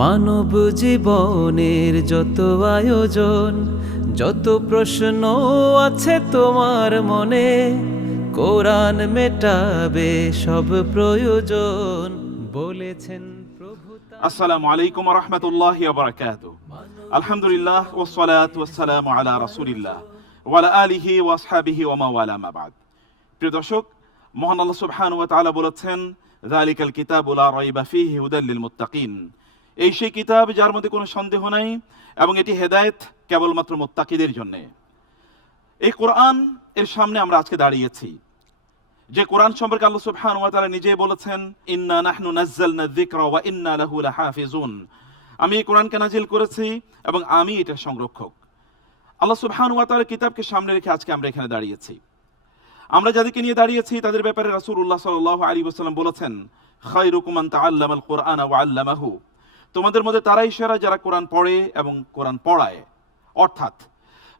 মানব জীবনের যত আয়োজন, যত প্রশ্ন আছে তোমার মনে, কোরআন মেটাবে সব প্রয়োজন বলেছেন প্রভু। আসসালামু আলাইকুম ওয়া রাহমাতুল্লাহি ওয়া বারাকাতুহু। আলহামদুলিল্লাহ ওয়াস সালাতু ওয়াস সালামু আলা রাসূলিল্লাহ ওয়া আলা আলিহি ওয়া আসহাবিহি ওয়া মাওয়ালা মা বাদ। প্রিয় দর্শক, মহান আল্লাহ সুবহানাহু ওয়া তাআলা বলেছেন, যালিকাল কিতাবু লা রাইবা ফীহি হুদাল লিল মুত্তাকিন। এই সেই কিতাব যার মধ্যে কোনো সন্দেহ নাই এবং এটি হেদায়েত কেবলমাত্র মুত্তাকিদের জন্য। এই কোরআন এর সামনে আমরা আজকে দাঁড়িয়েছি, যে কোরআন সম্পর্কে আল্লাহ সুবহানাহু ওয়া তাআলা নিজেই বলেছেন, ইন্না নাহনু নাযালনা যিকরা ওয়া ইন্না লাহু লাহাফিজুন। আমি এই কোরআনকে নাজিল করেছি এবং আমি এটার সংরক্ষক। আল্লাহ সুবহানাহু ওয়া তাআলার কিতাবকে সামনে রেখে আজকে আমরা এখানে দাঁড়িয়েছি। আমরা যাদেরকে নিয়ে দাঁড়িয়েছি তাদের ব্যাপারে রাসূলুল্লাহ সাল্লাল্লাহু আলাইহি ওয়াসাল্লাম বলেছেন, খায়রুকুম মান তাআল্লামাল কুরআনা ওয়া আল্লামাহু। তোমাদের মধ্যে তারাই সেরা যারা কোরআন পড়ে এবং কোরআন পড়ায়, অর্থাৎ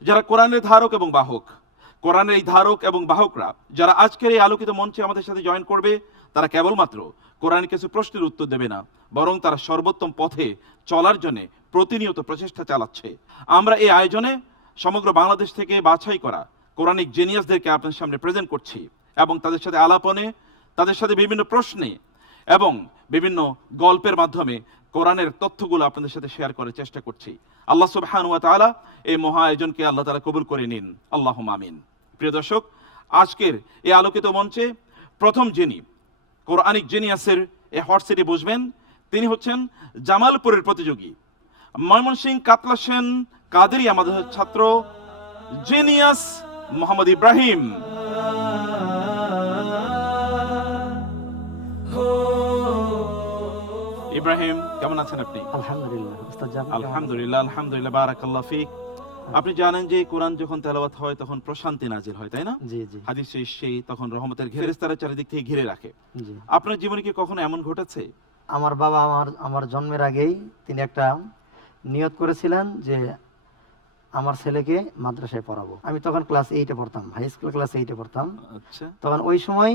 যারা কোরআনের ধারক এবং বাহক। কোরআনের এই ধারক এবং বাহকরা যারা আজকের এই আলোকিত মঞ্চে আমাদের সাথে জয়েন করবে, তারা কেবলমাত্র কোরআনের কিছু প্রশ্নের উত্তর দেবে না, বরং তারা সর্বোত্তম পথে চলার জন্য প্রতিনিয়ত প্রচেষ্টা চালাচ্ছে। আমরা এই আয়োজনে সমগ্র বাংলাদেশ থেকে বাছাই করা কোরআনিক জিনিয়াসদেরকে আপনার সামনে প্রেজেন্ট করছি এবং তাদের সাথে আলাপনে, তাদের সাথে বিভিন্ন প্রশ্নে এবং বিভিন্ন গল্পের মাধ্যমে কোরআনের তথ্যগুলো আপনাদের সাথে শেয়ার করার চেষ্টা করছি। আল্লাহ সুবহানাহু ওয়া তাআলা এই মহা আয়োজনকে আল্লাহ তাআলা কবুল করে নিন, আল্লাহুম্মা আমিন। প্রিয় দর্শক, আজকের এই আলোকিত মঞ্চে প্রথম যিনি কোরআনিক জিনিয়াসের এই হট সিটে বসবেন, তিনি হচ্ছেন জামালপুরের প্রতিযোগী ময়মনসিংহ কাতলা সেন কাদেরিয়া মাদ্রাসার ছাত্র জিনিয়াস মোহাম্মদ ইব্রাহিম। ইব্রাহিম, কেমন আছেন আপনি? আলহামদুলিল্লাহ উস্তাদ জান। আলহামদুলিল্লাহ, আলহামদুলিল্লাহ, বারাকাল্লাহু ফিক। আপনি জানেন যে কোরআন যখন তেলাওয়াত হয় তখন প্রশান্তি নাজিল হয়, তাই না? জি জি হাদিসে এসেছে তখন রহমতের ফেরেশতারা চারিদিক থেকে ঘিরে রাখে। জি। আপনার জীবনে কি কখনো এমন ঘটেছে? আমার বাবা আমার জন্মের আগেই তিনি একটা নিয়ত করেছিলেন যে আমার ছেলেকে মাদ্রাসায় পড়াবো। আমি তখন ক্লাস 8-এ পড়তাম, হাই স্কুল ক্লাস 8-এ পড়তাম। আচ্ছা, তখন ওই সময়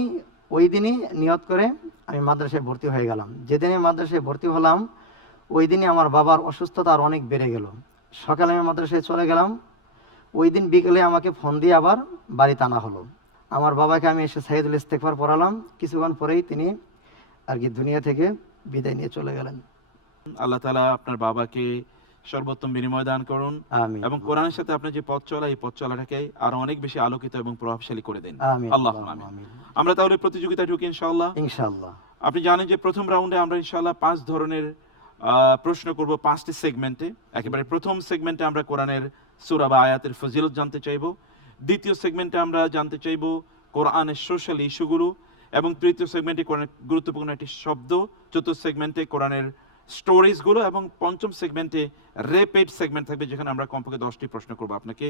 ওই দিনই নিয়ত করে আমি মাদ্রাসায় ভর্তি হয়ে গেলাম। যেদিনে মাদ্রাসায় ভর্তি হলাম ওই দিনই আমার বাবার অসুস্থতা আর অনেক বেড়ে গেল। সকালে আমি মাদ্রাসায় চলে গেলাম, ওই দিন বিকেলে আমাকে ফোন দিয়ে আবার বাড়িতে আনা হলো। আমার বাবাকে আমি এসে সাইদুল ইস্তেগফার পড়ালাম, কিছুক্ষণ পরেই তিনি আর কি দুনিয়া থেকে বিদায় নিয়ে চলে গেলেন। আল্লাহ তাআলা আপনার বাবাকে সর্বোত্তম বিনিময় দান করুন আমিন। এবং কোরআনের সাথে আপনার যে পথ চলা, এই পথ চলাটাকে আরো অনেক বেশি আলোকিত এবং প্রভাবশালী করে দেন, আমিন। আল্লাহুম্মা আমিন। আমরা তাহলে প্রতিযোগিতা ঢুকি ইনশাআল্লাহ। ইনশাআল্লাহ। আপনি জানেন যে প্রথম রাউন্ডে আমরা ইনশাআল্লাহ 5 ধরনের প্রশ্ন করব 5টি সেগমেন্টে। একেবারে প্রথম সেগমেন্টে আমরা কোরআনের সূরা বা আয়াতের ফজিলত জানতে চাইব। দ্বিতীয় সেগমেন্টে আমরা জানতে চাইব কোরআনের সোশ্যাল ইস্যুগুলো এবং তৃতীয় সেগমেন্টে কোরআনের গুরুত্বপূর্ণ একটি শব্দ। চতুর্থ সেগমেন্টে কোরআনের স্টোরিজগুলো এবং পঞ্চম সেগমেন্টে রেপিড সেগমেন্ট থাকবে, যেখানে আমরা কমপক্ষে 10টি প্রশ্ন করব আপনাকে।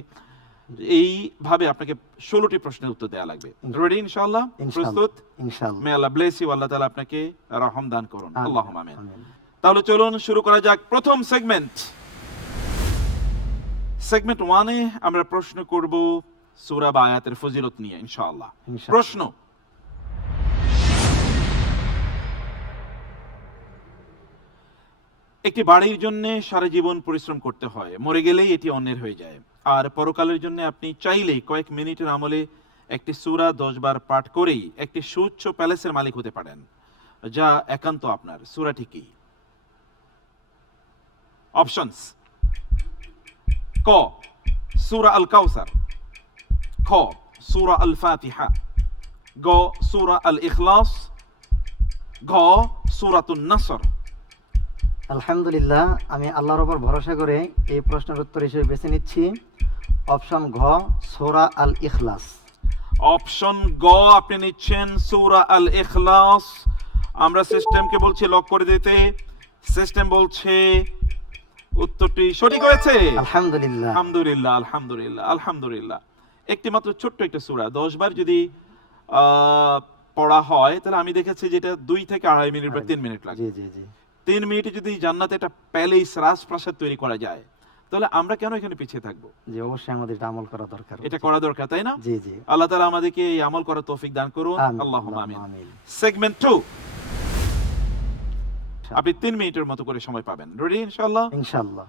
এইভাবে আপনাকে 16টি প্রশ্নের উত্তর দেওয়া লাগবে। রেডি ইনশাআল্লাহ? প্রস্তুত? ইনশাআল্লাহ। মে আল্লাহ ব্লেস ইউ, আল্লাহ তাআলা আপনাকে রহম দান করুন, আমিন। আল্লাহুম্মা আমিন। আমিন। তাহলে চলুন শুরু করা যাক প্রথম সেগমেন্ট। সেগমেন্ট 1-এ আমরা প্রশ্ন করব সূরা বা আয়াতের ফজিলত নিয়ে ইনশাআল্লাহ। ইনশাআল্লাহ। প্রশ্ন: একটি বাড়ির জন্য সারা জীবন পরিশ্রম করতে হয়, মরে গেলেই এটি অন্যের হয়ে যায়। আর পরকালের জন্য আপনি চাইলেই কয়েক মিনিটের আমলে একটি সূরা 10 বার পাঠ করেই একটি সুউচ্চ প্যালেসের মালিক হতে পারেন, যা একান্ত আপনার। সূরাটি কি? অপশনস: ক সূরা আল কাউসার, খ সূরা আল ফাতিহা, গ সূরা আল ইখলাস, ঘ সূরাতুন নাসর। আলহামদুলিল্লাহ, আমি আল্লাহর উপর ভরসা করে এই প্রশ্নের উত্তর হিসেবে বেছে নিচ্ছি অপশন ঘ, সূরা আল ইখলাস। অপশন গ আপনি নিচ্ছেন, সূরা আল ইখলাস। আমরা সিস্টেমকে বলছি লক করে দিতে। সিস্টেম বলছে উত্তরটি সঠিক হয়েছে। আলহামদুলিল্লাহ। আলহামদুলিল্লাহ, আলহামদুলিল্লাহ, আলহামদুলিল্লাহ। একটি মাত্র ছোট্ট একটা সূরা 10 বার যদি পড়া হয় তাহলে আমি দেখেছি যেটা 2 থেকে 2.5 মিনিট বা 3 মিনিট লাগে। জি জি জি 3 মিনিটে যদি জান্নাতে একটা প্যালেস রাজপ্রাসাদ তৈরি করা যায় তাহলে আমরা কেন এখানে পিছিয়ে থাকবো? জি, অবশ্যই আমাদের এটা আমল করা দরকার। এটা করা দরকার, তাই না? জি জি, আল্লাহ তাআলা আমাদেরকে এই আমল করার তৌফিক দান করুন। আমিন, আল্লাহুম্মা আল্লাহুম্মা আমিন। আমিন। সেগমেন্ট 2, আপনি 3 মিনিটের মতো করে সময় পাবেন। রেডি ইনশাআল্লাহ? ইনশাআল্লাহ।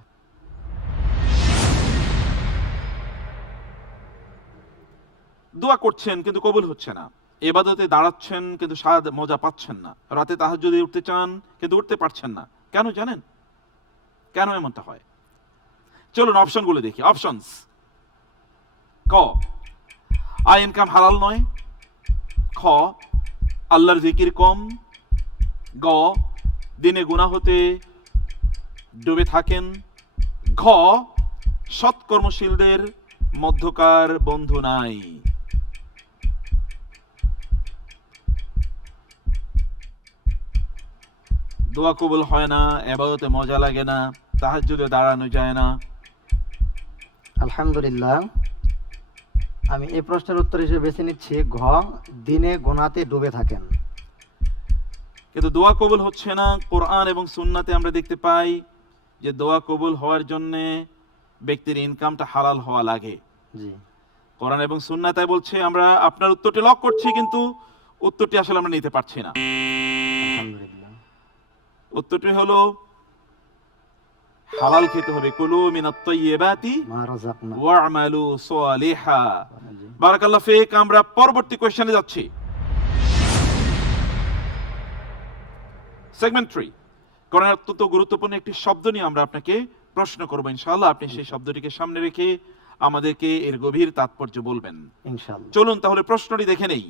দোয়া করছেন কিন্তু কবুল হচ্ছে না, ইবাদতে দাঁড়াচ্ছেন কিন্তু স্বাদ মজা পাচ্ছেন না, রাতে তাহাজ্জুদে উঠতে চান কিন্তু উঠতে পারছেন না, কেন জানেন? কেন এমনটা হয়? চলুন অপশনগুলো দেখি। অপশনস: ক, আয় ইনকাম হালাল নয়। খ, আল্লাহর জিকির কম। গ, দিনে গুনাহ হতে ডুবে থাকেন। ঘ, সৎকর্মশীলদের মধ্যকার বন্ধু নাই। দোয়া কবুল হয় না, ইবাদতে মজা লাগে না, তাহাজ্জুদে দাঁড়ানো যায় না। আলহামদুলিল্লাহ, আমি এই প্রশ্নের উত্তর হিসেবে বেছে নিচ্ছি ঘ, দিনে গোনাতে ডুবে থাকেন। কিন্তু দোয়া কবুল হচ্ছে না। কোরআন এবং সুন্নাতে আমরা দেখতে পাই যে দোয়া কবুল হওয়ার জন্য ব্যক্তির ইনকামটা হালাল হওয়া লাগে। জি, কোরআন এবং সুন্নাতে বলছে। আমরা আপনার উত্তরটি লক করছি কিন্তু উত্তরটি আসলে আমরা নিতে পারছি না। আলহামদুলিল্লাহ। উত্তরটি হলো হালাল খেতে হবে। কুলু মিনাত তাইয়্যিবাতি মা রাযাকনা। ওয়া'মালু সালিহা। জি, বারাকাল্লাহু ফিক। আমরা পরবর্তী কোশ্চেনে যাচ্ছি। সেগমেন্ট 3, কোরআনের অত্যন্ত গুরুত্বপূর্ণ একটি শব্দ নিয়ে আমরা আপনাকে প্রশ্ন করব ইনশাআল্লাহ। আপনি সেই শব্দটিকে সামনে রেখে আমাদেরকে এর গভীর তাৎপর্য বলবেন। ইনশাআল্লাহ। চলুন তাহলে প্রশ্নটি দেখে নেই।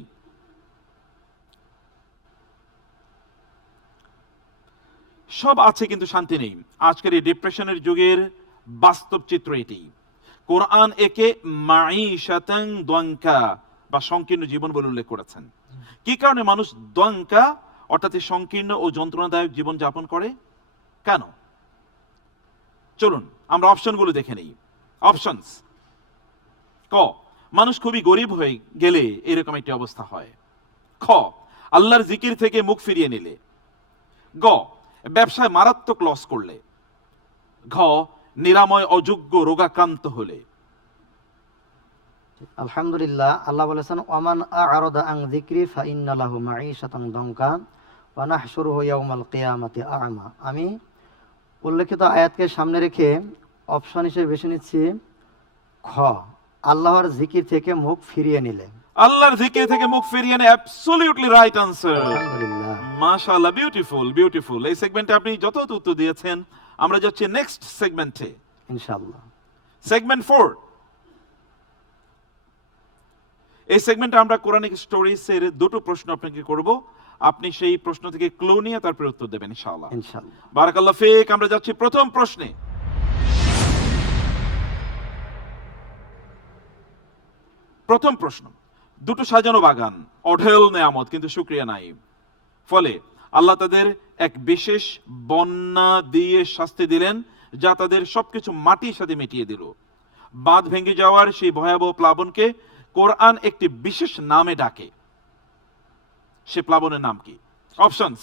সব আছে কিন্তু শান্তি নেই। আজকের এই ডিপ্রেশনের যুগের বাস্তব চিত্র এটি। কোরআন একে মাঈশাতান দঙ্কা বা সংকীর্ণ জীবন বলে উল্লেখ করেছেন। কি কারণে মানুষ দঙ্কা অর্থাৎ সংকীর্ণ ও যন্ত্রণাদায়ক জীবন যাপন করে? কেন? চলুন আমরা অপশনগুলো দেখে নেই। অপশনস: ক, মানুষ খুবই গরিব হয়ে গেলে এরকম একটি অবস্থা হয়। খ, আল্লাহর জিকির থেকে মুখ ফিরিয়ে নিলে। গ, ব্যবসায় মারাত্মক লস করলে। ঘ, নিরাময় অযোগ্য রোগাক্রান্ত হলে। আলহামদুলিল্লাহ, আল্লাহ বলেছেন ওয়ামান আ'রাদা আন যিকরি ফাইন্না লাহু মাঈশাতান দঙ্কা ওয়া নাহশুরুহু ইয়াওমাল কিয়ামাতি আ'মা। আমি উল্লেখিত আয়াতকে সামনে রেখে অপশন হিসেবে বেছে নিচ্ছি খ, আল্লাহর জিকির থেকে মুখ ফিরিয়ে নিলে। আল্লাহর জিকির থেকে মুখ ফিরিয়ে নেয়। Absolutely right answer. আলহামদুলিল্লাহ। মাশাআল্লাহ, বিউটিফুল বিউটিফুল। এই সেগমেন্টে আপনি যত উত্তর দিয়েছেন। আমরা যাচ্ছি নেক্সট সেগমেন্টে। ইনশাআল্লাহ। সেগমেন্ট 4, এই সেগমেন্টে আমরা কোরআনিক স্টোরিজ এর দুটো প্রশ্ন আপনাকে করব। আপনি সেই প্রশ্ন থেকে ক্লু নিয়ে তারপরে উত্তর দেবেন ইনশাআল্লাহ। ইনশাআল্লাহ। বারাকাল্লাহু ফিক। আমরা যাচ্ছি প্রথম প্রশ্নে। প্রথম প্রশ্ন: দুটো সাজানো বাগান, অঢেল নেয়ামত, কিন্তু শুকরিয়া নাই। ফলে আল্লাহ তাদের এক বিশেষ বন্যা দিয়ে শাস্তি দিলেন যা তাদের সবকিছু মাটির সাথে মিটিয়ে দিল। বাঁধ ভেঙে যাওয়ার সেই ভয়াবহ প্লাবনকে কোরআন একটি বিশেষ নামে ডাকে। সে প্লাবনের নাম কি? অপশনস: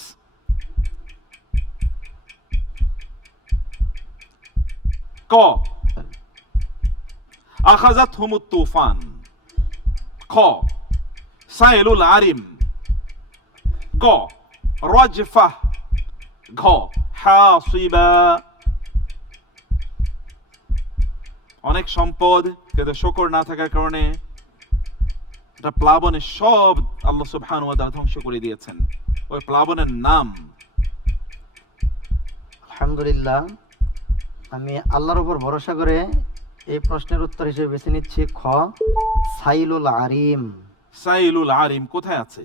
ক, আখাযাতহুমুত তুফান। খ, সাইলুল আরিম। গ, রাজফাহ। ঘ, হাসিবা। অনেক সম্পদ কিন্তু শুকর না থাকার কারণে এটা প্লাবনের সব আল্লাহ সুবহানাহু ওয়া তাআলা ধ্বংস করে দিয়েছেন। ওই প্লাবনের নাম? আলহামদুলিল্লাহ, আমি আল্লাহর উপর ভরসা করে এই প্রশ্নের উত্তর হিসেবে বেছে নিচ্ছি খ, সাইলুল আরিম। সাইলুল আরিম কোথায় আছে?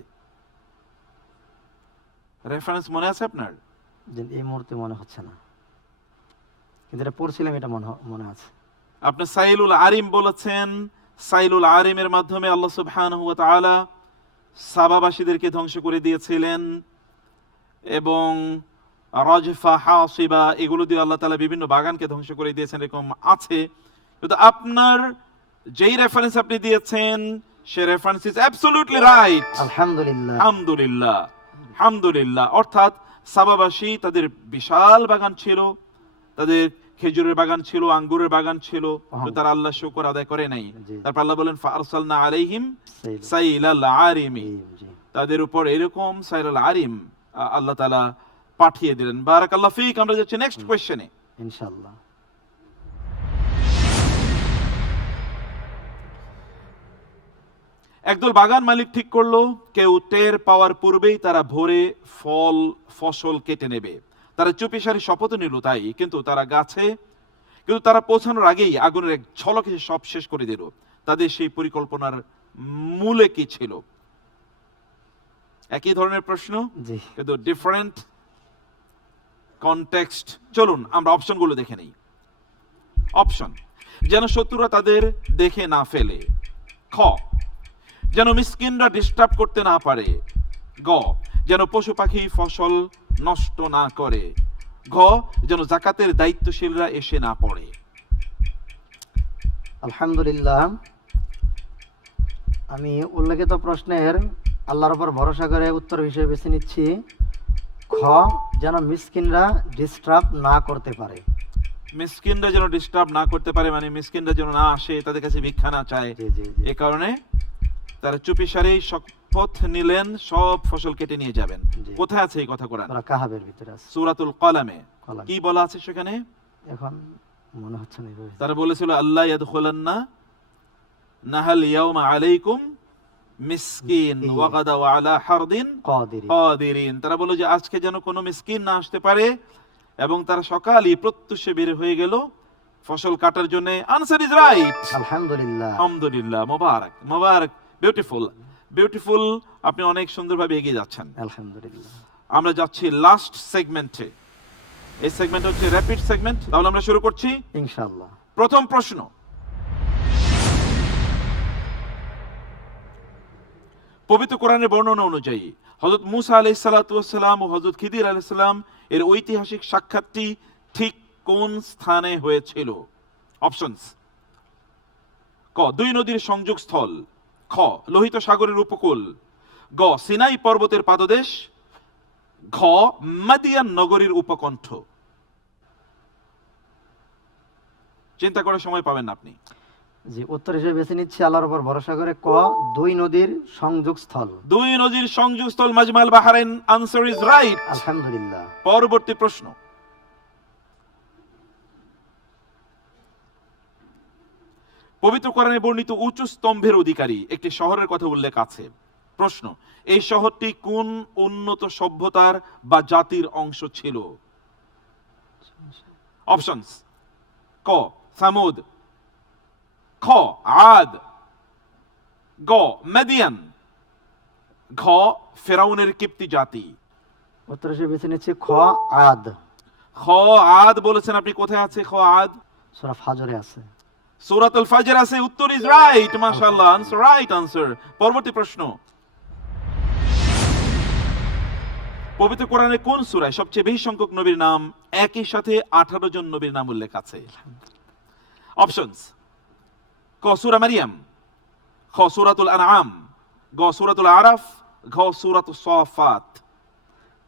রেফারেন্স মনে আছে আপনার? যে এই মুহূর্তে মনে হচ্ছে না, কিন্তু এটা পড়ছিলাম, এটা মনে আছে। আপনি সাইলুল আরিম বলেছেন। সাইলুল আরিমের মাধ্যমে আল্লাহ সুবহানাহু ওয়া তাআলা সাবাবাসীদেরকে ধ্বংস করে দিয়েছিলেন এবং রাজফা, হাসিবা এগুলো দিয়ে আল্লাহ তাআলা বিভিন্ন বাগানকে ধ্বংস করে দিয়েছেন, এরকম আছে। কিন্তু আপনার যেই রেফারেন্স আপনি দিয়েছেন সে রেফারেন্স ইজ অ্যাবসলিউটলি রাইট। আলহামদুলিল্লাহ। আলহামদুলিল্লাহ, আলহামদুলিল্লাহ। অর্থাৎ সাবাবাসী তাদের বিশাল বাগান ছিল, তাদের খেজুরের বাগান ছিল, আঙ্গুরের বাগান ছিল, তো তারা আল্লাহ শুকর আদায় করে নাই। জি। তারপর আল্লাহ বলেন ফারসালনা আলাইহিম সাইল। সাইলাল আরিমি, জি। তাদের উপর এরকম সাইলাল আরিম আল্লাহ তাআলা পাঠিয়ে দিলেন। বারাকাল্লাহ ফিক। আমরা যাচ্ছি নেক্সট কোশ্চেনে। ইনশাআল্লাহ। একদল বাগান মালিক ঠিক করলো কেউ টের পাওয়ার পূর্বেই তারা ভোরে ফসল কেটে নেবে। তারা চুপিসারি শপথ নিল তাই, কিন্তু তারা পৌঁছানোর আগেই আগুনের এক ঝলকে সব শেষ করে দিল। তাদের সেই পরিকল্পনার মূলে কি ছিল? একই ধরনের প্রশ্ন, জি। কিন্তু ডিফারেন্ট কনটেক্সট। চলুন আমরা অপশনগুলো দেখে নেই। অপশন: যেন শত্রুরা তাদের দেখে না ফেলে। খ: যেন মিসকিনরা ডিস্টার্ব করতে না পারে। গ: যেন পশু পাখি ফসল নষ্ট না করে। ঘ: যেন যাকাতের দায়িত্বশীলরা এসে না পড়ে। আলহামদুলিল্লাহ। আমি উল্লেখিত প্রশ্নের আল্লাহর উপর ভরসা করে উত্তর হিসেবে বেছে নিচ্ছি খ: যেন মিসকিনরা ডিস্টার্ব না করতে পারে। মিসকিনরা যেন ডিস্টার্ব না করতে পারে মানে মিসকিনরা যেন না আসে, তাদের কাছে ভিক্ষা না চায়। জি জি জি। এ কারণে তারা চুপিসারে শপথ নিলেন সব ফসল কেটে নিয়ে যাবেন। জি। কোথায় আছে এই কথা কোরআন? সূরা কাহাবের ভিতরে আছে। সূরাতুল কলামে। কলাম। কি বলা আছে সেখানে? এখন মনে হচ্ছে না এভাবে। তারা বলেছিল আল্লাহ ইয়াদখুলান্না নাহাল ইয়াউমা আলাইকুম মিসকিন ওয়া গাদাও আলা হারদিন কাদিরি। কাদিরিন। তারা বলে যে আজকে যেন কোনো মিসকিন না আসতে পারে, এবং তারা সকালই প্রত্যুষে বের হয়ে গেল ফসল কাটার জন্য। Answer is right. আলহামদুলিল্লাহ। আলহামদুলিল্লাহ। মোবারক মোবারক, বিউটিফুল বিউটিফুল। আপনি অনেক সুন্দরভাবে এগিয়ে যাচ্ছেন। আলহামদুলিল্লাহ। আমরা যাচ্ছি লাস্ট সেগমেন্টে। এই সেগমেন্ট হচ্ছে র্যাপিড সেগমেন্ট। তাহলে আমরা শুরু করছি। ইনশাআল্লাহ। প্রথম প্রশ্ন: পবিত্র কোরআনের বর্ণনা অনুযায়ী হযরত মূসা আলাইহিস সালাতু ওয়াস সালাম ও হযরত খিদির আলাইহিস সালাম এর ঐতিহাসিক সাক্ষাৎটি ঠিক কোন স্থানে হয়েছিল? অপশনস: ক: দুই নদীর সংযোগস্থল। খ: লোহিত সাগরের উপকূল। গ: সিনাই পর্বতের পাদদেশ। ঘ: মাদিয়ান নগরীর উপকণ্ঠ। চিন্তা করার সময় পাবেন না আপনি। জি, উত্তর হিসেবে বেছে নিচ্ছি আল্লাহর উপর ভরসা করে ক: দুই নদীর সংযোগস্থল। দুই নদীর সংযোগস্থল মাজমাল বাহরাইন। Answer is right. আলহামদুলিল্লাহ। পরবর্তী প্রশ্ন: পবিত্র কোরআনে বর্ণিত উঁচু স্তম্ভের অধিকারী একটি শহরের কথা উল্লেখ আছে। প্রশ্ন: এই শহরটি কোন উন্নত সভ্যতার বা জাতির অংশ ছিল? অপশনস: ক: সামুদ। খ: আদ। গ: মাদিয়ান। ঘ: ফেরাউনের কিপ্তি জাতি। উত্তর হিসেবে বেছে নিচ্ছি খ: আদ। খ: আদ বলেছেন আপনি। কোথায় আছে খ আদ? সূরা ফাজরে আছে। সূরাতুল ফাজর আছে। উত্তর ইজ রাইট। মাশাআল্লাহ, আনসার রাইট আনসার। পরবর্তী প্রশ্ন: পবিত্র কোরআনে কোন সূরায় সবচেয়ে বেশি সংখ্যক নবীর নাম একই সাথে 18 জন নবীর নাম উল্লেখ আছে? অপশনস: ক: সূরা মারিয়াম। খ: সূরাতুল আনআম। গ: সূরাতুল আরাফ। ঘ: সূরাতুস সাফাত।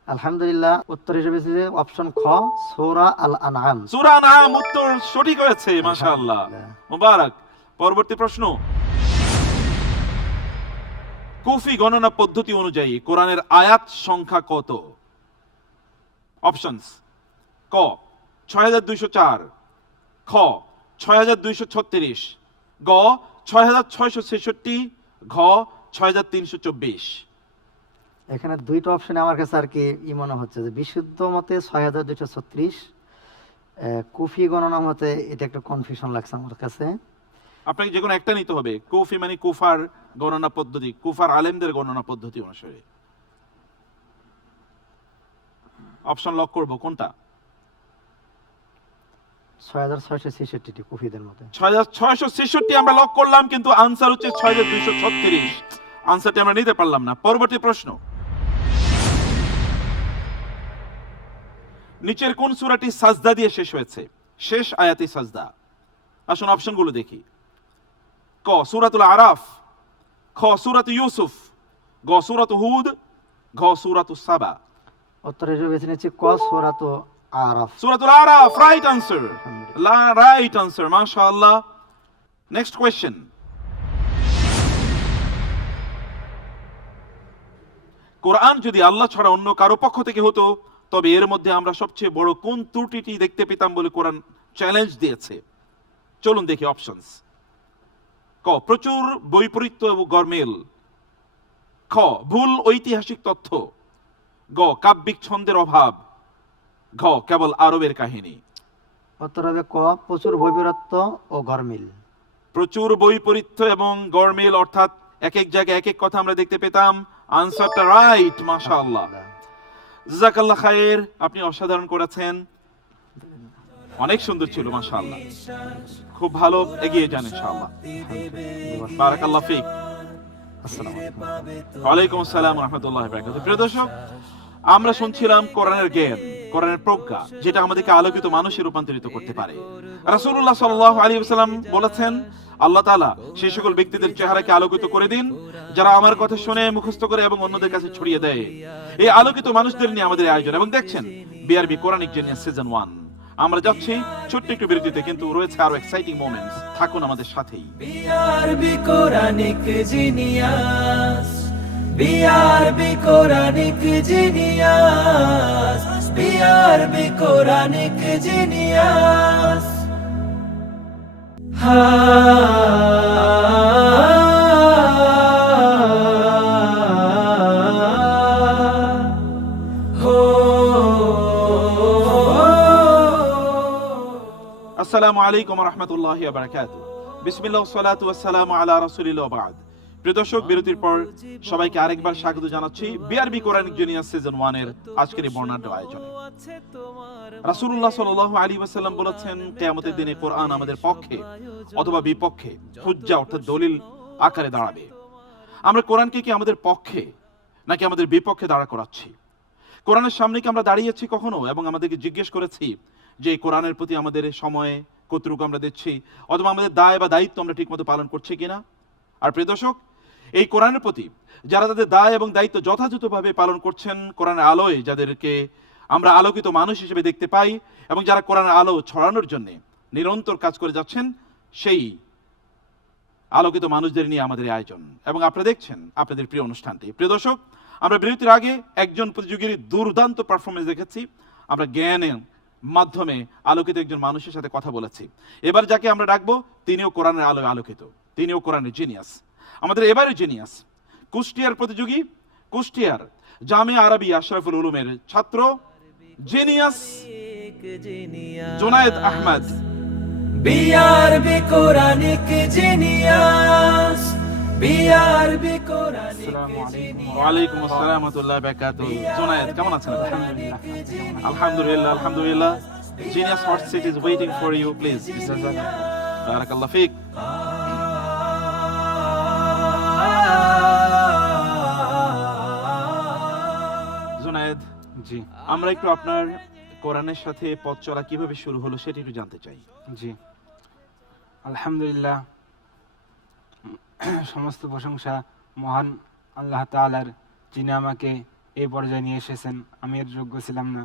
আলহামদুলিল্লাহ। উত্তর হিসেবে বেছে নিচ্ছি অপশন খ: সূরা আল আনআম। সূরা আনআম। উত্তর সঠিক হয়েছে। মাশাআল্লাহ, মুবারক। পরবর্তী প্রশ্ন: কুফি গণনা পদ্ধতি অনুযায়ী কোরআনের আয়াত সংখ্যা কত? অপশনস: ক: ৬২০৪। খ: ৬২৩৬। গ: ৬৬৬৬। ঘ: ৬৩২৪। এখানে দুইটা অপশনে আমার কাছে আর কি মনে হচ্ছে যে বিশুদ্ধ মতে ৬২৩৬, কুফি গণনা মতে এটা একটু কনফিউশন লাগছে আমার কাছে। আপনাকে যে কোনো একটা নিতে হবে। কুফি মানে কুফার গণনা পদ্ধতি, কুফার আলেমদের গণনা পদ্ধতি অনুসারে। অপশন লক করব কোনটা? ৬৬৬৬ কুফিদের মতে। ৬৬৬৬ আমরা লক করলাম, কিন্তু আনসার হচ্ছে ৬২৩৬। আনসারটি আমরা নিতে পারলাম না। পরবর্তী প্রশ্ন: নিচের কোন সূরাটি সাজদা দিয়ে শেষ হয়েছে? শেষ আয়াতে সাজদা। আসুন অপশনগুলো দেখি। ক: সূরাতুল আরাফ। খ: খ সূরাত ইউসুফ, গ সূরাত হুদ, ঘ সূরাত সাবা। উত্তর হিসেবে বেছে নিচ্ছি ক সূরাত আরাফ। সূরাতুল আরাফ, রাইট আনসার, রাইট আনসার, মাশাআল্লাহ। Next question. কোরআন যদি আল্লাহ ছাড়া অন্য কারো পক্ষ থেকে হতো, তবে এর মধ্যে আমরা সবচেয়ে বড় কোন ত্রুটিটি দেখতে পেতাম বলে কোরআন চ্যালেঞ্জ দিয়েছে? চলুন দেখি অপশনস। ক প্রচুর বৈপরীত্য এবং গরমিল, খ ভুল ঐতিহাসিক তথ্য, গ কাব্যিক ছন্দের অভাব, ঘ কেবল আরবের কাহিনী। উত্তর হবে ক প্রচুর বৈপরীত্য ও গরমিল। প্রচুর বৈপরীত্য এবং গরমিল, অর্থাৎ এক এক জায়গায় এক এক কথা আমরা দেখতে পেতাম। আনসারটা রাইট, মাশাআল্লাহ, জাযাকাল্লাহ খায়ের, আপনি অসাধারণ করেছেন, অনেক সুন্দর ছিল, মাশাআল্লাহ, খুব ভালো, এগিয়ে যান ইনশাআল্লাহ। বারাকাল্লাহ ফিক। আসসালামু আলাইকুম। ওয়ালাইকুম আসসালাম ওয়া রাহমাতুল্লাহি ওয়া বারাকাতুহু। প্রিয় দর্শক, আমরা শুনছিলাম কোরআনের জ্ঞান, কোরআনের প্রজ্ঞা, যেটা আমাদেরকে আলোকিত মানুষে রূপান্তরিত করতে পারে। রাসূলুল্লাহ সাল্লাল্লাহু আলাইহি ওয়াসাল্লাম বলেছেন, আল্লাহ তাআলা সেই সকল ব্যক্তিদের চেহারাকে আলোকিত করে দিন যারা আমার কথা শুনে মুখস্থ করে এবং অন্যদের কাছে ছড়িয়ে দেয়। এই আলোকিত মানুষদের নিয়ে আমাদের আয়োজন। এবং দেখছেন বিআরবি কোরআনিক জিনিয়াস সিজন 1। আমরা যাচ্ছি ছোট্ট একটু বিরতিতে, কিন্তু রয়েছে আরো এক্সাইটিং মোমেন্টস। থাকুন আমাদের সাথেই। BRB Quranic genius, BRB Quranic genius, BRB Quranic genius. আসসালামু আলাইকুম ওয়া রাহমাতুল্লাহি ওয়া বারাকাতুহু। বিসমিল্লাহ ওয়া সালাতু ওয়া সালামু আলা রাসূলিল্লাহ ওয়া বা'দ। প্রিয় দর্শক, বিরতির পর সবাইকে আরেকবার স্বাগত জানাচ্ছি বিআরবি কোরআনিক জিনিয়াস সিজন 1 এর আজকের এই বর্ণাঢ্য আয়োজনে। রাসূলুল্লাহ সাল্লাল্লাহু আলাইহি ওয়াসাল্লাম বলেছেন, কিয়ামতের দিনে কোরআন আমাদের পক্ষে অথবা বিপক্ষে হুজ্জা অর্থাৎ দলিল আকারে দাঁড়াবে। আমরা কোরআনকে কি আমাদের পক্ষে নাকি আমাদের বিপক্ষে দাঁড়া করাচ্ছি? কোরআনের সামনে কি আমরা দাঁড়িয়েছি কখনো এবং আমাদেরকে জিজ্ঞেস করেছি যে কোরআনের প্রতি আমাদের সময়ে কতটুকু আমরা দিচ্ছি, অথবা আমাদের দায় বা দায়িত্ব আমরা ঠিকমতো পালন করছি কিনা? আর প্রিয় দর্শক, এই কোরআনের প্রতি যারা তাদের দায় এবং দায়িত্ব যথাযথভাবে পালন করছেন, কোরআনের আলোয় যাদেরকে আমরা আলোকিত মানুষ হিসেবে দেখতে পাই এবং যারা কোরআনের আলো ছড়ানোর জন্য নিরন্তর কাজ করে যাচ্ছেন, সেই আলোকিত মানুষদের নিয়ে আমাদের আয়োজন। এবং আপনারা দেখছেন আপনাদের প্রিয় অনুষ্ঠানটি। প্রিয় দর্শক, আমরা বিরতির আগে একজন প্রতিযোগীর দুর্দান্ত পারফরমেন্স দেখেছি, আমরা জ্ঞানের মাধ্যমে আলোকিত একজন মানুষের সাথে কথা বলেছি। এবার যাকে আমরা ডাকবো, তিনিও কোরআনের আলোয় আলোকিত, তিনিও কোরআনের জিনিয়াস। আমাদের এবারে জিনিয়াস কুষ্টিয়ার প্রতিযোগী, কুষ্টিয়ার জামিয়া আরবি আশরাফুল উলুমের ছাত্র, genius Junaid Ahmed. BRB Quranic genius, BRB Quranic genius. ওয়ালাইকুম আসসালাম ওয়া রাহমাতুল্লাহি ওয়া বারাকাতুহু। জুনায়েদ, কেমন আছেন? আলহামদুলিল্লাহ, আলহামদুলিল্লাহ। Genius hot seat is waiting for you, please. বারাকাল্লাহ ফিক। জুনায়েদ জি আমরা একটু আপনার কোরআনের সাথে পথ চলা কিভাবে শুরু হলো সেটা একটু জানতে চাই। জি আলহামদুলিল্লাহ, সমস্ত প্রশংসা মহান আল্লাহ তাআলার, যিনি আমাকে এই পর্যায়ে নিয়ে এসেছেন। আমি এর যোগ্য ছিলাম না,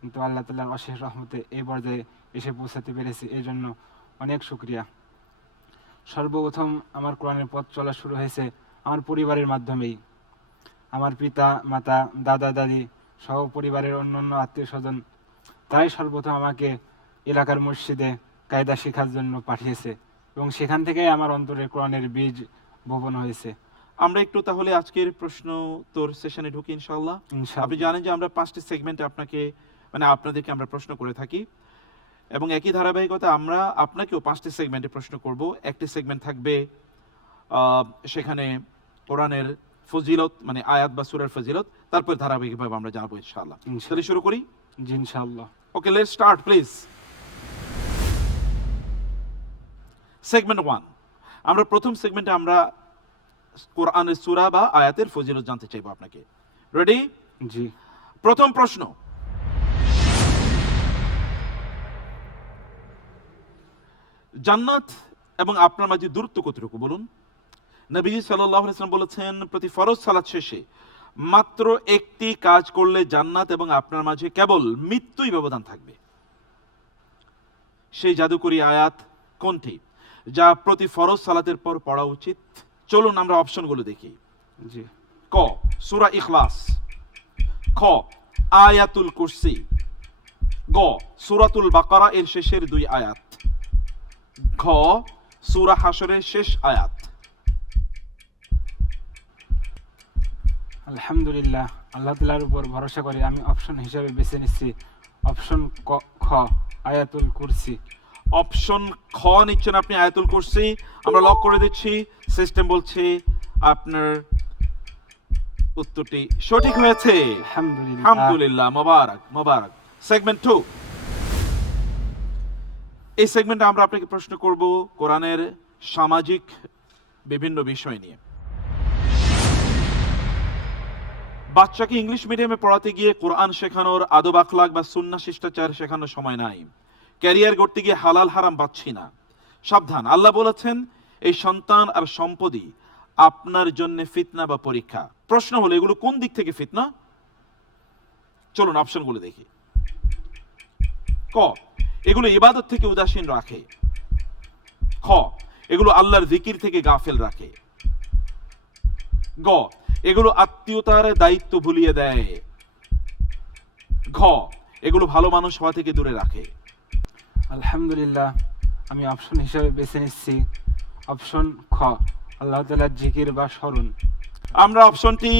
কিন্তু আল্লাহ তাআলার অশেষ রহমতে এই পর্যায়ে এসে পৌঁছাতে পেরেছি, এই জন্য অনেক শুকরিয়া। সর্বপ্রথম আমার কোরআনের পথ চলা শুরু হয়েছে আমার পরিবারের মাধ্যমেই। আমার পিতা মাতা, দাদা দাদি সহ পরিবারের অন্যান্য আত্মীয় স্বজন, তারাই সর্বপ্রথম আমাকে এলাকার মসজিদে কায়দা শেখার জন্য পাঠিয়েছে, এবং সেখান থেকেই আমার অন্তরে কোরআনের বীজ বপন হয়েছে। আমরা একটু তাহলে আজকের প্রশ্ন তোর সেশনে ঢুকি ইনশাআল্লাহ। আপনি জানেন যে আমরা 5টি সেগমেন্টে আপনাদেরকে আমরা প্রশ্ন করে থাকি, এবং একই ধারাবাহিকতা আমরা আপনাকেও 5টি সেগমেন্টে প্রশ্ন করব। একটি সেগমেন্ট থাকবে সেখানে কোরআনের ফজিলত, মানে আয়াত বা সূরার ফজিলত, তারপর ধারাবাহিকভাবে আমরা জানাবো ইনশাআল্লাহ। তাহলে শুরু করি। জি ইনশাআল্লাহ। ওকে, লেটস স্টার্ট প্লিজ। সেগমেন্ট 1, আমরা প্রথম সেগমেন্টে আমরা কোরআনের সূরা বা আয়াতের ফজিলত জানতে চাইবো আপনাকে। রেডি? জি। প্রথম প্রশ্ন, জান্নাত এবং আপনার মাঝে দূরত্ব কতটুকু বলুন? নবীজি সাল্লাল্লাহু আলাইহি ওয়াসাল্লাম বলেছেন, প্রতি ফরজ সালাত শেষে মাত্র একটি কাজ করলে জান্নাত এবং আপনার মাঝে কেবল মৃত্যুই ব্যবধান থাকবে। সেই জাদুকরী আয়াত কোনটি যা প্রতি ফরজ সালাতের পর পড়া উচিত? চলুন আমরা অপশনগুলো দেখি। জি। ক সূরা ইখলাস, খ আয়াতুল কুরসি, গ সূরাতুল বাকারা এর শেষের 2 আয়াত, ঘ সূরা হাশরের শেষ আয়াত। আলহামদুলিল্লাহ, আল্লাহ তাআলার উপর ভরসা করে আমি অপশন হিসেবে বেছে নিচ্ছি অপশন খ, আয়াতুল কুরসি। অপশন খ নিচ্ছেন আপনি, আয়াতুল কুরসি। আমরা লক করে দিচ্ছি। সিস্টেম বলছে আপনার উত্তরটি সঠিক হয়েছে। আলহামদুলিল্লাহ। আলহামদুলিল্লাহ, মোবারক মোবারক। সেগমেন্ট 2, এই সেগমেন্টে আমরা আপনাকে প্রশ্ন করব কোরআনের সামাজিক বিভিন্ন বিষয় নিয়ে। বাচ্চাকে ইংলিশ মিডিয়ামে পড়াতে গিয়ে কোরআন শেখানোর, আদব আখলাক বা সুন্নাহ শিষ্টাচার শেখানোর সময় নাই। ক্যারিয়ার গড়তে গিয়ে হালাল হারাম বাছছি না। সাবধান, আল্লাহ বলেছেন এই সন্তান আর সম্পত্তি আপনার জন্য ফিতনা বা পরীক্ষা। প্রশ্ন হলো এগুলো কোন দিক থেকে ফিতনা? চলুন অপশনগুলো দেখি। ক এগুলো ইবাদত থেকে উদাসীন রাখে, খ এগুলো আল্লাহর জিকির থেকে গাফেল রাখে, গ এগুলো আত্মীয়তার দায়িত্ব ভুলিয়ে দেয়, ঘ এগুলো ভালো মানুষ হওয়া থেকে দূরে রাখে। আলহামদুলিল্লাহ, আমি অপশন হিসেবে বেছে নিচ্ছি অপশন খ, আল্লাহ তাআলার জিকির বা স্মরণ। আমরা অপশনটি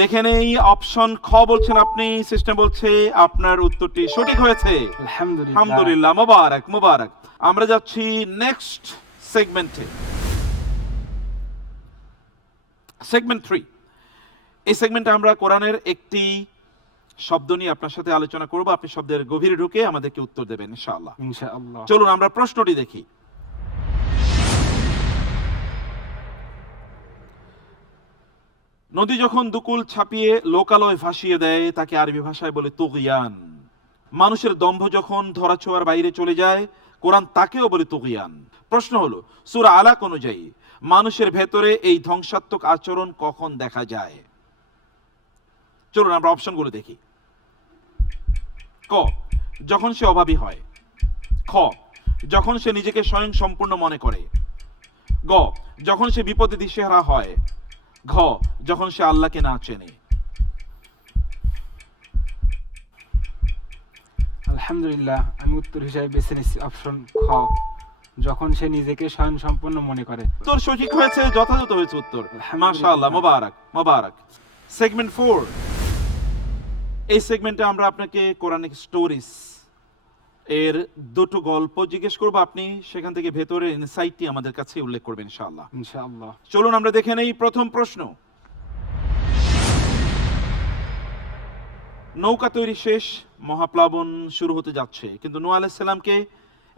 দেখে নেই। অপশন খ বলছেন আপনি, সিস্টেম বলছে আপনার উত্তরটি সঠিক হয়েছে। আলহামদুলিল্লাহ। আলহামদুলিল্লাহ, মোবারক মোবারক। আমরা যাচ্ছি নেক্সট সেগমেন্টে, সেগমেন্ট 3। এই সেগমেন্টে আমরা কোরআনের একটি শব্দ নিয়ে আপনার সাথে আলোচনা করব। আপনি শব্দের গভীরে ঢুকে আমাদেরকে উত্তর দেবেন ইনশাআল্লাহ। ইনশাআল্লাহ। চলুন আমরা প্রশ্নটি দেখি। নদী যখন দুকুল ছাপিয়ে লোকালয় ভাসিয়ে দেয় তাকে আরবি ভাষায় বলে তুগয়ান। মানুষের দম্ভ যখন ধরাছোঁয়ার বাইরে চলে যায় কোরআন তাকেও বলে তুগয়ান। প্রশ্ন হলো সূরা আলাক অনুযায়ী মানুষের ভেতরে এই ধ্বংসাত্মক আচরণ কখন দেখা যায়? চলুন আমরা অপশনগুলো দেখি। ক যখন সে অভাবী হয়, খ যখন সে নিজেকে স্বয়ং সম্পূর্ণ মনে করে, গ যখন সে বিপদে দিশেহারা হয়, ঘ যখন সে আল্লাহকে না চেনে। আলহামদুলিল্লাহ, আমি উত্তর হিসেবে বেছে নিচ্ছি অপশন খ, যখন সে নিজেকে স্বয়ং সম্পূর্ণ মনে করে। উত্তর সঠিক হয়েছে, যথাযথ হয়েছে উত্তর। মাশাআল্লাহ, মোবারক মোবারক। সেগমেন্ট 4, এই সেগমেন্টে আমরা আপনাকে কোরআনিক স্টোরিজ এর 2টো গল্প জিজ্ঞেস করব। আপনি সেখান থেকে ভেতরের ইনসাইটটি আমাদের কাছে উল্লেখ করবেন ইনশাআল্লাহ। ইনশাআল্লাহ। চলুন আমরা দেখে নেই প্রথম প্রশ্ন। নৌকা তৈরি শেষ, মহাপ্লাবন শুরু হতে যাচ্ছে, কিন্তু নূহ আলাইহিস সালামকে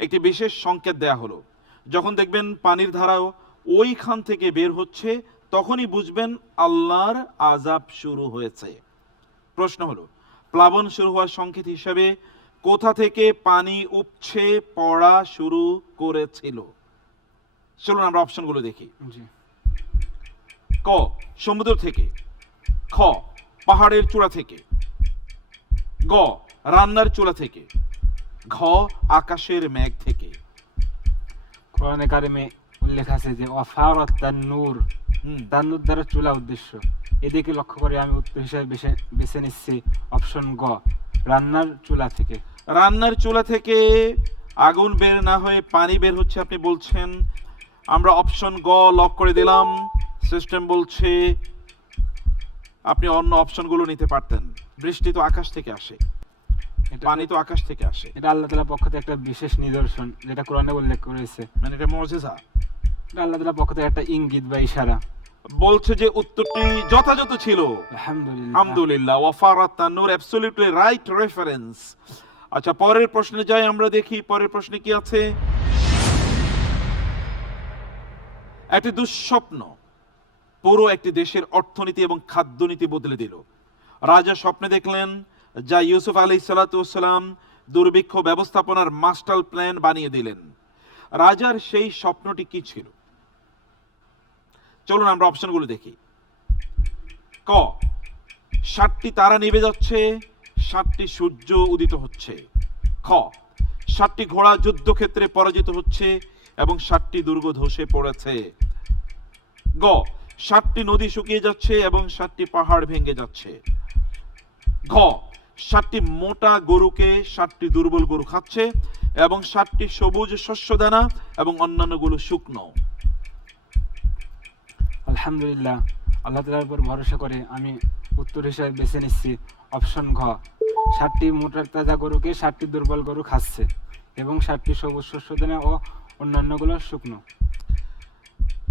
একটি বিশেষ সংকেত দেয়া হলো। যখন দেখবেন পানির ধারাও ওইখান থেকে বের হচ্ছে তখনই বুঝবেন আল্লাহর আযাব শুরু হয়েছে। প্রশ্ন হলো প্লাবন শুরু হওয়ার সংকেত হিসাবে কোথা থেকে পানি উপচে পড়া শুরু করেছিল? চলুন আমরা অপশনগুলো দেখি। জি। ক সমুদ্র থেকে, খ পাহাড়ের চূড়া থেকে, গ রান্নার চুলা থেকে, ঘ আকাশের মেঘ থেকে। কোরআনে কারিমে উল্লেখ আছে যে ওয়াফারাত তান্নুর, তান্নুর দ্বারা চুলা উদ্দেশ্য। এদিকে লক্ষ্য করে আমি উত্তর হিসেবে বেছে নিচ্ছি অপশন গ, রান্নার চুলা থেকে। রান্নার চুলা থেকে আগুন বের না হয়ে পানি বের হচ্ছে আপনি বলছেন। আমরা অপশন গ লক করে দিলাম। সিস্টেম বলছে আপনি অন্য অপশনগুলো নিতে পারতেন। বৃষ্টি তো আকাশ থেকে আসে, পানি তো আকাশ থেকে আসে। এটা আল্লাহ তাআলার পক্ষ থেকে একটা বিশেষ নিদর্শন যেটা কোরআনে উল্লেখ করেছে। মানে এটা মুজিজা, এটা আল্লাহ তাআলার পক্ষ থেকে একটা ইঙ্গিত বা ইশারা। বলছে যে উত্তরটি যথাযথ ছিল। আলহামদুলিল্লাহ। আলহামদুলিল্লাহ, ওয়াফারাত তান্নুর, অ্যাবসলিউটলি রাইট রেফারেন্স। আচ্ছা, পরের প্রশ্নে যাই আমরা, দেখি পরের প্রশ্নে কি আছে। একটি দুঃস্বপ্ন পুরো একটি দেশের অর্থনীতি এবং খাদ্যনীতি বদলে দিল। রাজা স্বপ্নে দেখলেন যা ইউসুফ আলাইহিস সালাতু ওয়াস সালাম দুর্ভিক্ষ ব্যবস্থাপনার মাস্টার প্ল্যান বানিয়ে দিলেন। রাজার সেই স্বপ্নটি কি ছিল? চলুন আমরা অপশনগুলো দেখি। ক, 7টি তারা নিভে যাচ্ছে, 7টি সূর্য উদিত হচ্ছে। খ, 7টি ঘোড়া যুদ্ধক্ষেত্রে পরাজিত হচ্ছে এবং 7টি দুর্গ ধসে পড়েছে। গ, 7টি নদী শুকিয়ে যাচ্ছে এবং 7টি পাহাড় ভেঙে যাচ্ছে। ঘ, 7টি মোটা গরুকে 7টি দুর্বল গরু খাচ্ছে এবং 7টি সবুজ শস্যদানা এবং অন্যান্যগুলো শুকনো। আলহামদুলিল্লাহ, আল্লাহ তাআলার উপর ভরসা করে আমি উত্তর হিসেবে বেছে নিচ্ছি অপশন ঘ। 7টি মোটা তাজা গরুকে 7টি দুর্বল গরু খাচ্ছে এবং 7টি সবুজ শস্যদানা ও অন্যান্যগুলো শুকনো।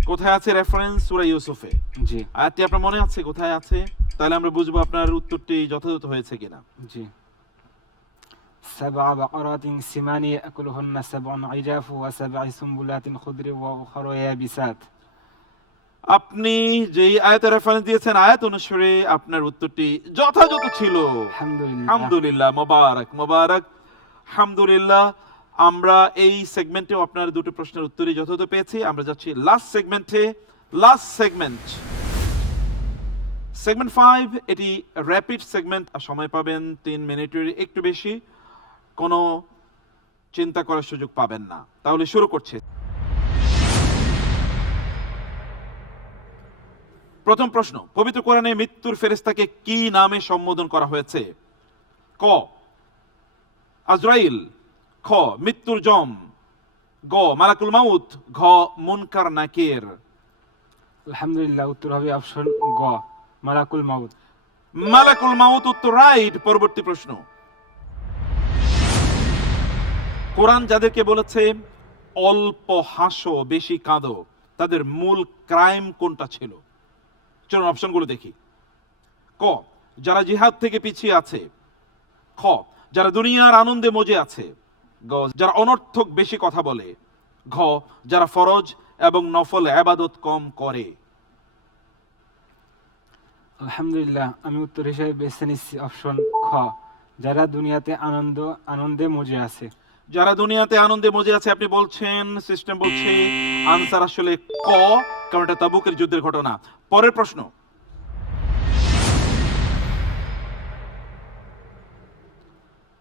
কোথায় আছে রেফারেন্স? সূরা ইউসুফে। জি আয়াতটি আপনার মনে আছে কোথায় আছে? তাহলে আমরা বুঝবো আপনার উত্তরটি যথাযথ হয়েছে কিনা। জি। سبع بقرات سمان يأكلهن سبع عجاف وسبع سنبلات خضر وأخر يابسات। আপনি যেই আয়াতের রেফারেন্স দিয়েছেন আয়াত অনুসারে আপনার উত্তরটি যথাযথ ছিল। আলহামদুলিল্লাহ। আলহামদুলিল্লাহ, মোবারক মোবারক, আলহামদুলিল্লাহ। আমরা এই সেগমেন্টেও আপনার দুটো প্রশ্নের উত্তরই যথাযথ পেয়েছি। আমরা যাচ্ছি লাস্ট সেগমেন্টে। লাস্ট সেগমেন্ট, সেগমেন্ট 5, এটি র্যাপিড সেগমেন্ট। সময় পাবেন 3 মিনিটের একটু বেশি, কোনো চিন্তা করার সুযোগ পাবেন না। তাহলে শুরু করছি। প্রথম প্রশ্ন, পবিত্র কোরআনে মৃত্যুর ফেরেশতাকে কি নামে সম্বোধন করা হয়েছে? ক, আজরাইল। খ, মৃত্যুর জম। গ, মালাকুল মাউত। ঘ, মুনকার নাকির। আলহামদুলিল্লাহ, উত্তর হবে অপশন গ, মালাকুল মাউত। মালাকুল মাউত উত্তর রাইট। পরবর্তী প্রশ্ন, কোরআন যাদেরকে বলেছে অল্প হাসো বেশি কাঁদো, তাদের মূল ক্রাইম কোনটা ছিল? চলুন অপশনগুলো দেখি। ক, যারা জিহাদ থেকে পিছিয়ে আছে। খ, যারা দুনিয়ার আনন্দে মজে আছে। গ, যারা অনর্থক বেশি কথা বলে। ঘ, যারা ফরজ এবং নফল ইবাদত কম করে। আলহামদুলিল্লাহ, আমি উত্তর হিসেবে বেছে নিচ্ছি অপশন খ, যারা দুনিয়াতে আনন্দে মজে আছে। যারা দুনিয়াতে আনন্দে মজে আছে আপনি বলছেন, সিস্টেম বলছে আনসার আসলে ক, কারণ এটা তাবুকের যুদ্ধের ঘটনা। পরের প্রশ্ন,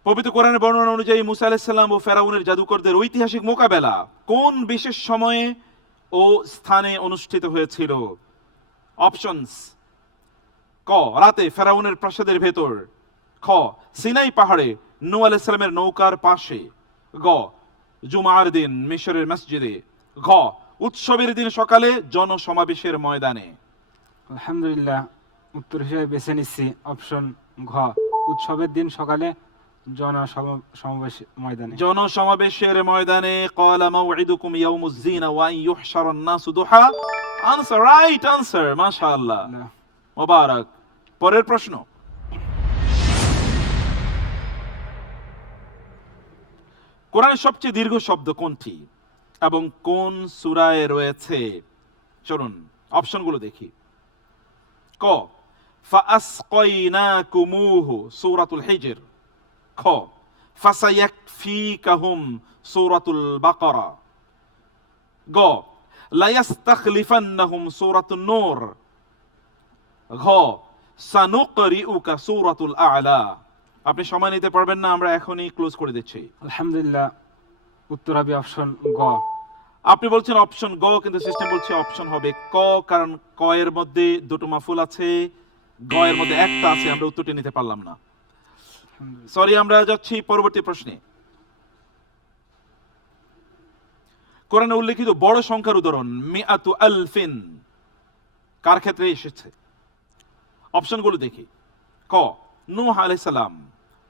পবিত্র কোরআনের বর্ণনা অনুযায়ী মুসা আলাইহিস সালাম ও ফেরাউনের জাদুকরদের ঐতিহাসিক মোকাবেলা কোন বিশেষ সময়ে ও স্থানে অনুষ্ঠিত হয়েছিল? অপশনস: ক, রাতে ফেরাউনের প্রাসাদের ভেতর। খ, সিনাই পাহাড়ে নূহ আলাইহিস সালামের নৌকার পাশে। গ, জুমার দিন মিশরের মসজিদে। ঘ, উৎসবের দিন সকালে জনসমাবেশের ময়দানে। আলহামদুলিল্লাহ, উত্তর হিসেবে বেছে নিচ্ছি অপশন ঘ, উৎসবের দিন সকালে জনসমাবেশ ময়দানে। জনসমাবেশের ময়দানে। ক্বালা মাউইদুকুম ইয়াউমুজ যিনা ওয়া ইউহশারান নাসু দুহা। আনসার, রাইট আনসার, মাশাআল্লাহ, মোবারক। পরের প্রশ্ন, কোরআনের সবচেয়ে দীর্ঘ শব্দ কোনটি এবং কোন সূরায় রয়েছে? চলুন অপশনগুলো দেখি। ক, ফাআসকাইনাকুমুহু সূরাতুল হিজর। খ, ফাসায়াকফিকাহুম সূরাতুল বাকারা। গ, লায়াস্তাখলিফান্নাহুম সূরাতুন নূর। ঘ, সানুকরিউকা সূরাতুল আ'লা। আপনি সময় নিতে পারবেন না, আমরা এখনই ক্লোজ করে দিচ্ছি। আলহামদুলিল্লাহ, উত্তর হবে অপশন গ। আপনি বলছেন অপশন গ, কিন্তু সিস্টেম বলছে অপশন হবে ক, কারণ ক এর মধ্যে দুটো মাফুল আছে, গ এর মধ্যে একটা আছে। আমরা উত্তরটি নিতে পারলাম না, সরি। আমরা যাচ্ছি পরবর্তী প্রশ্নে। কোরআনে উল্লেখিত বড় সংখ্যার উদাহরণ মিআতু আলফিন কার ক্ষেত্রে এসেছে? অপশনগুলো দেখি। ক, নূহ আলাইহিস সালাম।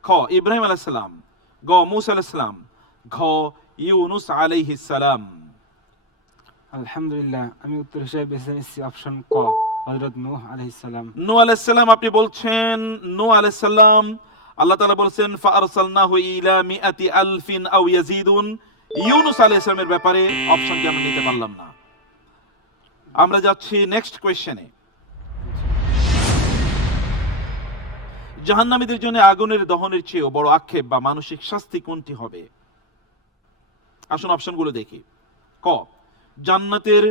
খ, ইব্রাহিম আলাইহিস সালাম। গ, মূসা আলাইহিস সালাম। ঘ, ইউনূস আলাইহিস সালাম। আলহামদুলিল্লাহ, আমি উত্তর হিসেবে বেছে নিচ্ছি অপশন ক, হযরত নূহ আলাইহিস সালাম। নূহ আলাইহিস সালাম আপনি বলছেন নূহ আলাইহিস সালাম। আল্লাহ তাআলা বলেছেন ফাআরসালনাহু ইলা মিআতি আলফিন আও ইয়াজিদুন। ইউনূস আলাইহিস সালামের ব্যাপারে অপশনটি আমরা নিতে পারলাম না। আমরা যাচ্ছি নেক্সট কোশ্চেনে। জাহান্নামীদের জন্য আগুনের দহনের চেয়েও বড় আক্ষেপ বা মানসিক শাস্তি কোনটি হবে? আসুন অপশনগুলো দেখি। ক, জান্নাতের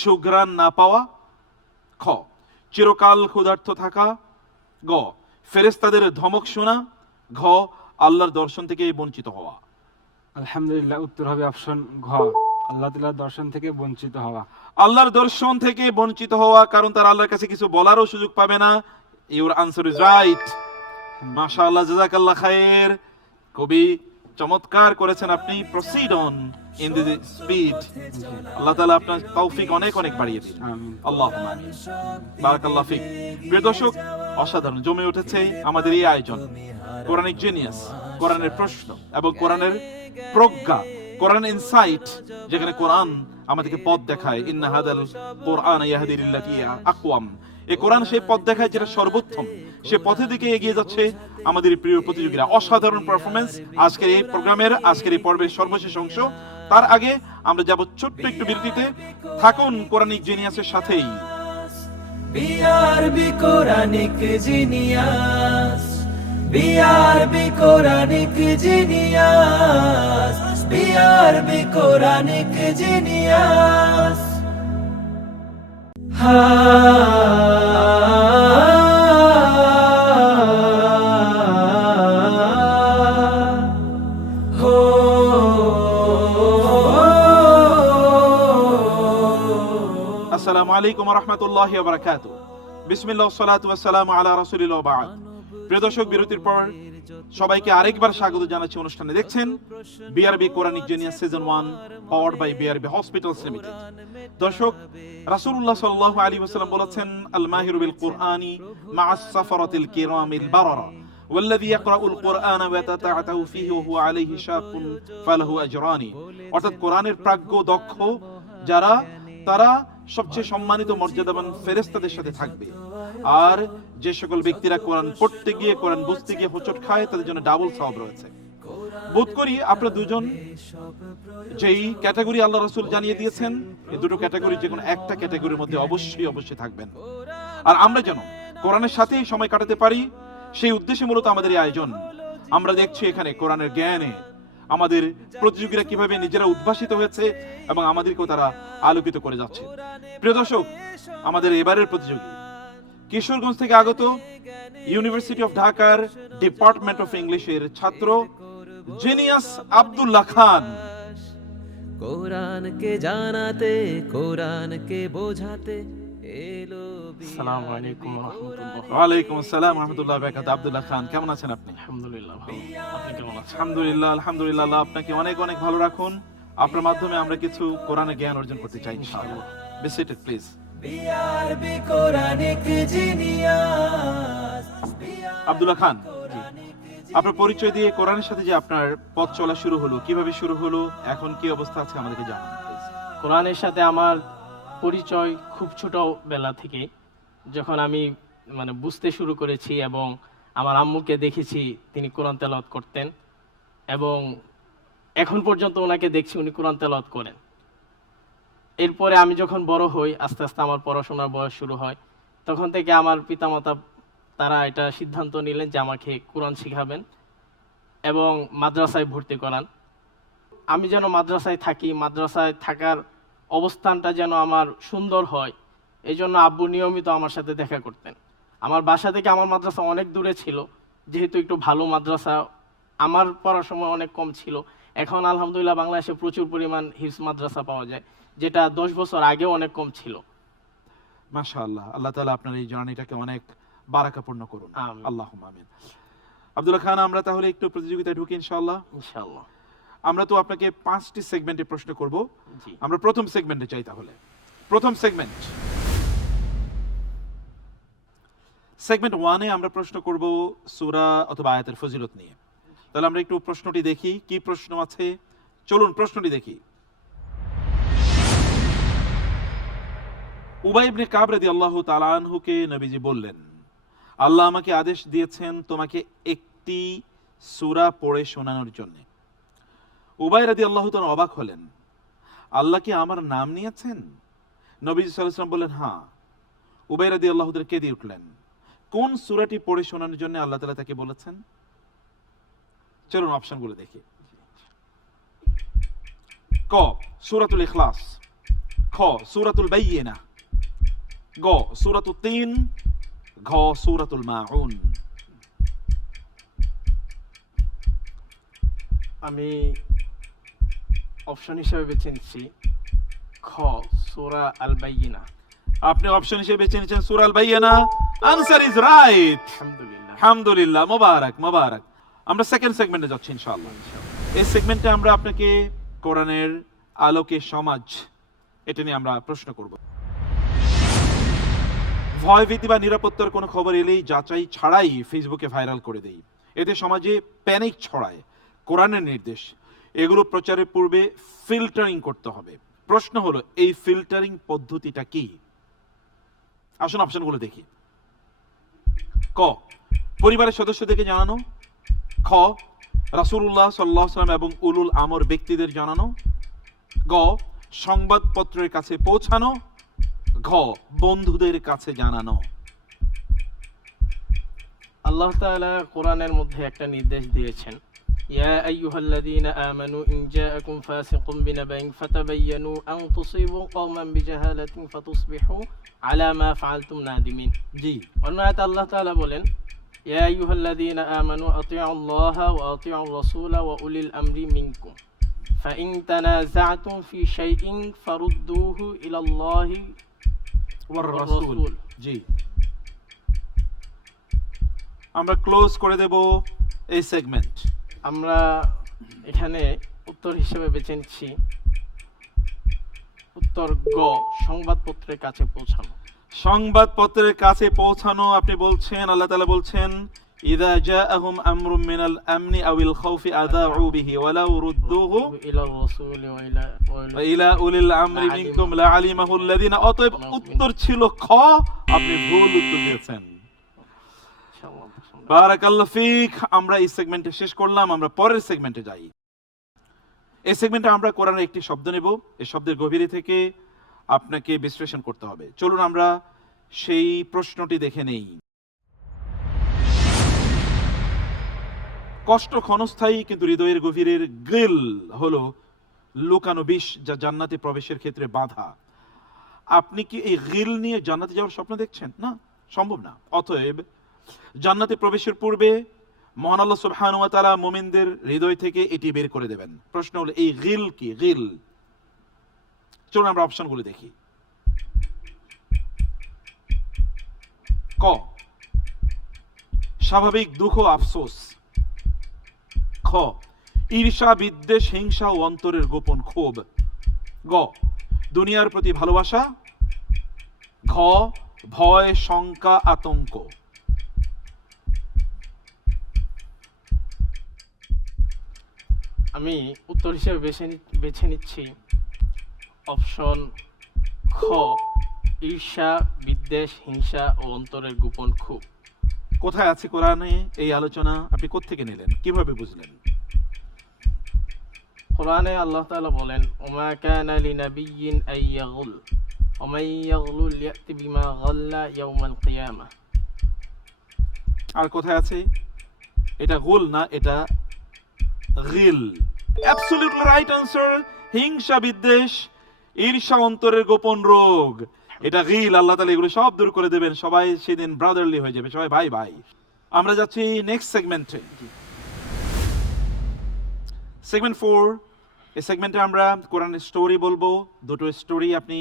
সুঘ্রাণ না পাওয়া। খ চিরকাল ক্ষুধার্ত থাকা, গ ফেরেশতাদের ধমক শোনা, ঘ আল্লাহর দর্শন থেকে বঞ্চিত হওয়া। আলহামদুলিল্লাহ, উত্তর হবে অপশন ঘ, আল্লাহ তাআলার দর্শন থেকে বঞ্চিত হওয়া। আল্লাহর দর্শন থেকে বঞ্চিত হওয়া, কারণ তারা আল্লাহর কাছে কিছু বলারও সুযোগ পাবে না। Your answer is right. মাশাআল্লাহ, জাযাকাল্লাহ খায়ের। খুবই চমৎকার করেছেন আপনি। Proceed on in the speed. আল্লাহ তাআলা আপনার তৌফিক অনেক অনেক বাড়িয়ে দিন। আমিন। আল্লাহুম্মা আমিন। বারাকাল্লাহ ফিক। প্রিয় দর্শক, অসাধারণ জমে উঠেছে আমাদের এই আয়োজন। কোরআনিক জিনিয়াস, কোরআনের প্রশ্ন এবং কোরআনের প্রজ্ঞা, কোরআন ইনসাইট, যেখানে কোরআন আমাদেরকে পথ দেখায়। ইন্না হাদাল কোরআন ইয়াহদি লিল্লাতি হিয়া আকওয়াম। এই কোরআন সেই পথ দেখায় যেটা সর্বোত্তম, সে পথের দিকে এগিয়ে যাচ্ছে আমাদের প্রিয় প্রতিযোগীরা। অসাধারণ পারফরমেন্স আজকের এই প্রোগ্রামের, আজকের এই পর্বের সর্বশেষ অংশ। তার আগে আমরা যাব ছোট্ট একটু বিরতিতে। থাকুন কোরআনিক জিনিয়াসের সাথেই। BRB Quranic genius, BRB Quranic genius, BRB Quranic genius. আসসালামু আলাইকুম ওয়া রাহমাতুল্লাহি ওয়া বারাকাতুহু। বিসমিল্লাহ ওয়া সালাতু ওয়া সালামু আলা রাসূলিল্লাহ ওয়া বা'দ। প্রিয় দর্শক, বিরতির পর সবাইকে আরেকবার স্বাগত জানাচ্ছি অনুষ্ঠানে। দেখছেন BRB Quranic genius season 1 powered by BRB hospitals limited. দর্শক, রাসূলুল্লাহ সাল্লাল্লাহু আলাইহি ওয়াসাল্লাম বলেছেন, আল মাহিরু বিল কুরআনি মা'আস সাফারাতিল কিরামিল বারারা ওয়াল্লাযী ইয়াকরাউল কুরআনা ওয়া ইয়াতাতা'তাউ ফীহি ওয়া হুয়া আলাইহি শাকুন ফালাহু আজরানি। অর্থাৎ কোরআনের প্রাজ্ঞ দক্ষ যারা, তারা সবচেয়ে সম্মানিত মর্যাদাবান ফেরেশতাদের সাথে থাকবে। আর যে সকল ব্যক্তিরা কোরআন পড়তে গিয়ে, কোরআন বুঝতে গিয়ে হোঁচট খায়, তাদের জন্য ডাবল সওয়াব রয়েছে। বোধ করি আপনারা দুজন যেই ক্যাটাগরি আল্লাহ রাসূল জানিয়ে দিয়েছেন, এই দুটো ক্যাটাগরি যে কোনো একটা ক্যাটাগরির মধ্যে অবশ্যই থাকবেন। আর আমরা যেন কোরআনের সাথেই সময় কাটাতে পারি, সেই উদ্দেশ্যে মূলত আমাদের এই আয়োজন। আমরা দেখছি এখানে কোরআনের জ্ঞানে আমাদের প্রতিযোগীরা কিভাবে নিজেরা উদ্ভাসিত হয়েছে এবং আমাদেরকেও তারা আলোকিত করে যাচ্ছে। প্রিয় দর্শক, আমাদের এবারের প্রতিযোগী কিশোরগঞ্জ থেকে আগত ইউনিভার্সিটি অফ ঢাকার ডিপার্টমেন্ট অফ ইংলিশের ছাত্র জিনিয়াস আব্দুল্লাহ খান। কোরআনকে জানাতে, কোরআনকে বোঝাতে এলো। আসসালামু আলাইকুম ওয়া রাহমাতুল্লাহ। ওয়ালাইকুম আসসালাম ওয়া রাহমাতুল্লাহি ওয়া বারাকাতুহু। আব্দুল্লাহ খান, কেমন আছেন আপনি? আলহামদুলিল্লাহ ভালো। আপনি কেমন আছেন? আলহামদুলিল্লাহ, আলহামদুলিল্লাহ। আল্লাহ আপনাকে অনেক অনেক ভালো রাখুন। আপনার মাধ্যমে আমরা কিছু কোরআনের জ্ঞান অর্জন করতে চাই ইনশাআল্লাহ। Be seated please. বিআরবি কোরআনিক জিনিয়াস। আব্দুল্লাহ খান, আপনার পরিচয় দিয়ে কোরআনের সাথে যে আপনার পথ চলা শুরু হলো, কিভাবে শুরু হলো, এখন কি অবস্থা আছে আমাদেরকে জানান প্লিজ। কোরআনের সাথে আমার পরিচয় খুব ছোটবেলা থেকে, যখন আমি বুঝতে শুরু করেছি এবং আমার আম্মুকে দেখেছি তিনি কোরআন তেলাওয়াত করতেন, এবং এখন পর্যন্ত ওনাকে দেখছি উনি কোরআন তেলাওয়াত করেন। এরপরে আমি যখন বড় হই, আস্তে আস্তে আমার পড়াশোনার বয়স শুরু হয়, তখন থেকে আমার পিতামাতা তারা এটা সিদ্ধান্ত নিলেন যে আমাকে কোরআন শিখাবেন এবং মাদ্রাসায় ভর্তি করান। আমি যেন মাদ্রাসায় থাকি, মাদ্রাসায় থাকার অবস্থানটা যেন আমার সুন্দর হয়, এই জন্য আব্বু নিয়মিত আমার সাথে দেখা করতেন। আমার বাসা থেকে আমার মাদ্রাসা অনেক দূরে ছিল, যেহেতু একটু ভালো মাদ্রাসা, আমার পড়ার সময় অনেক কম ছিল। এখন আলহামদুলিল্লাহ বাংলাদেশে প্রচুর পরিমাণ হিফজ মাদ্রাসা পাওয়া যায়, যেটা 10 বছর আগেও অনেক কম ছিল। মাশাআল্লাহ, আল্লাহ তাআলা আপনার এই জার্নিটাকে অনেক বারাকাপূর্ণ করুন। আমিন। আল্লাহুম্মা আমিন। আব্দুল্লাহ খান, আমরা তাহলে একটু প্রতিযোগিতায় ঢুকি ইনশাআল্লাহ। ইনশাআল্লাহ। আমরা তো আপনাকে 5টি সেগমেন্টে প্রশ্ন করব। জি। আমরা প্রথম সেগমেন্টে যাই তাহলে। প্রথম সেগমেন্ট 1-এ আমরা প্রশ্ন করব সূরা অথবা আয়াতের ফজিলত নিয়ে। তাহলে আমরা একটু প্রশ্নটি দেখি, কি প্রশ্ন আছে। চলুন প্রশ্নটি দেখি। উবাই ইবনে কাব রাদিয়াল্লাহু তাআলা আনহুকে নবীজি বললেন, আল্লাহ আমাকে আদেশ দিয়েছেন তোমাকে একটি সূরা পড়ে শোনানোর জন্য। উবাই রাদিয়াল্লাহু তাআলা অবাক হলেন, আল্লাহ কি আমার নাম নিয়েছেন? নবীজি সাল্লাল্লাহু আলাইহি ওয়াসাল্লাম বললেন, হ্যাঁ। উবাই রাদিয়াল্লাহু তাআলা কেঁদে উঠলেন। কোন সূরাটি পড়ে শোনানোর জন্য আল্লাহ তাআলা তাকে বলেছেন? চলুন অপশনগুলো দেখি। ক সূরাতুল ইখলাস, খ সূরাতুল বাইয়িনা, গ সূরাতুত তিন, ঘ সূরাতুল মাউন। আমি অপশন হিসেবে বেছে নিচ্ছি খ সূরা আল বাইয়িনা। আপনি অপশন হিসেবে বেছে নিয়েছেন সূরা আল বাইয়িনা। Answer is right. আলহামদুলিল্লাহ। আলহামদুলিল্লাহ, মোবারক মোবারক। আমরা সেকেন্ড সেগমেন্টে যাচ্ছি ইনশাআল্লাহ। এই সেগমেন্টে আমরা আপনাকে কোরআনের আলোকে সমাজ, এটা নিয়ে আমরা প্রশ্ন করব। ভয় ভীতি বা নিরাপত্তার কোনো খবর এলেই যাচাই ছাড়াই ফেসবুকে ভাইরাল করে দেই, এতে সমাজে প্যানিক ছড়ায়। কোরআনের নির্দেশ, এগুলো প্রচারের পূর্বে ফিল্টারিং করতে হবে। প্রশ্ন হলো এই ফিল্টারিং পদ্ধতিটা কি? আসুন অপশনগুলো দেখি। ক পরিবারের সদস্যদেরকে জানানো, খ রাসূলুল্লাহ সাল্লাল্লাহু আলাইহি ওয়াসাল্লাম এবং উলুল আমর ব্যক্তিদের জানানো, গ সংবাদপত্রের কাছে পৌঁছানো, ঘ বন্ধুদের কাছে জানানো। আল্লাহ তাআলা কোরআনের মধ্যে একটা নির্দেশ দিয়েছেন, ইয়া আইয়ুহাল্লাযীনা আমানু ইন জাআকুম ফাসিকুম বিনাবাইন ফাতাবায়ানু আন তুসিবু কওমান বিজাহালাতিন ফাতুসবিহু আলা মা ফাআলতুম নাদিমিন। জি, অন্য আয়াতে আল্লাহ তাআলা বলেন, ইয়া আইয়ুহাল্লাযীনা আমানু আতিউল্লাহা ওয়া আতিউর রাসূলা ওয়া উলিল আমরি মিনকুম ফাইন তানাযাতুম ফি শাইইন ফারুদ্দুহু ইলাল্লাহি ওয়ার ওয়ার রাসূল। রাসূল। জি, আমরা ক্লোজ করে দেব এই সেগমেন্ট। আমরা এখানে উত্তর হিসেবে বেছে নিচ্ছি উত্তর গ সংবাদপত্রের কাছে পৌঁছানো। সংবাদপত্রের কাছে পৌঁছানো আপনি বলছেন। আল্লাহ তাআলা বলছেন, ইযা জাআহুম আমরুম মিনাল আমনি আওয়াল খাউফি আযাউ বিহি ওয়ালাউ রুদ্দুহু ইলার রাসূল ওয়া ইলা উলিল আমরি মিনকুম লাআলিমাহু আল্লাযীনা। অতএব উত্তর ছিল খ, আপনি ভুল উত্তর দিয়েছেন। বারাকাল্লাহু ফিক। আমরা এই সেগমেন্টে শেষ করলাম, আমরা পরের সেগমেন্টে যাই। এই সেগমেন্টে আমরা কোরআনের একটি শব্দ নেব, এই শব্দের গভীরে থেকে আপনাকে বিশ্লেষণ করতে হবে। চলুন আমরা সেই প্রশ্নটি দেখে নেই। কষ্ট ক্ষণস্থায়ী কিন্তু হৃদয়ের গভীরের গ্রিল হলো লুকানো বিষ, যা জান্নাতে প্রবেশের ক্ষেত্রে বাধা। আপনি কি এই গ্রিল নিয়ে জান্নাতে যাওয়ার স্বপ্ন দেখছেন? না, সম্ভব না। অতএব জান্নাতে প্রবেশের পূর্বে মহান আল্লাহ সুবহানাহু ওয়া তাআলা মুমিনদের হৃদয় থেকে এটি বের করে দেবেন। প্রশ্ন হলো এই গিল কি? গিল, চলুন আমরা অপশনগুলো দেখি। ক স্বাভাবিক দুঃখ আফসোস, খ ঈর্ষা বিদ্বেষ হিংসা ও অন্তরের গোপন ক্ষোভ, গ দুনিয়ার প্রতি ভালোবাসা, ঘ ভয় শঙ্কা আতঙ্ক। আমি উত্তর হিসেবে বেছে নিচ্ছি অপশন খ ঈর্ষা বিদ্বেষ হিংসা ও অন্তরের গোপন ক্ষোভ। কোথায় আছে কোরআনে এই আলোচনা? আপনি কোত্থেকে নিলেন, কিভাবে বুঝলেন? কোরআনে আল্লাহ তাআলা বলেন, ওমা কানা লিনাবিয়্যিন আইয়াগুল ওমান ইয়াগলুল ইয়াতি বিমা গাল্লা ইয়াউমাল কিয়ামাহ। আর কোথায় আছে? এটা গুল না, এটা গিল। Absolutely right answer. হিংসা বিদ্বেষ ঈর্ষা অন্তরের গোপন রোগ, এটা গিল। আল্লাহ তাআলা এগুলো সব দূর করে দেবেন, সবাই সেদিন ব্রাদারলি হয়ে যাবে, সবাই ভাই ভাই। আমরা যাচ্ছি নেক্সট সেগমেন্টে, সেগমেন্ট 4। এই সেগমেন্টে আমরা কোরআনের স্টোরি বলবো। দুটো স্টোরি আপনি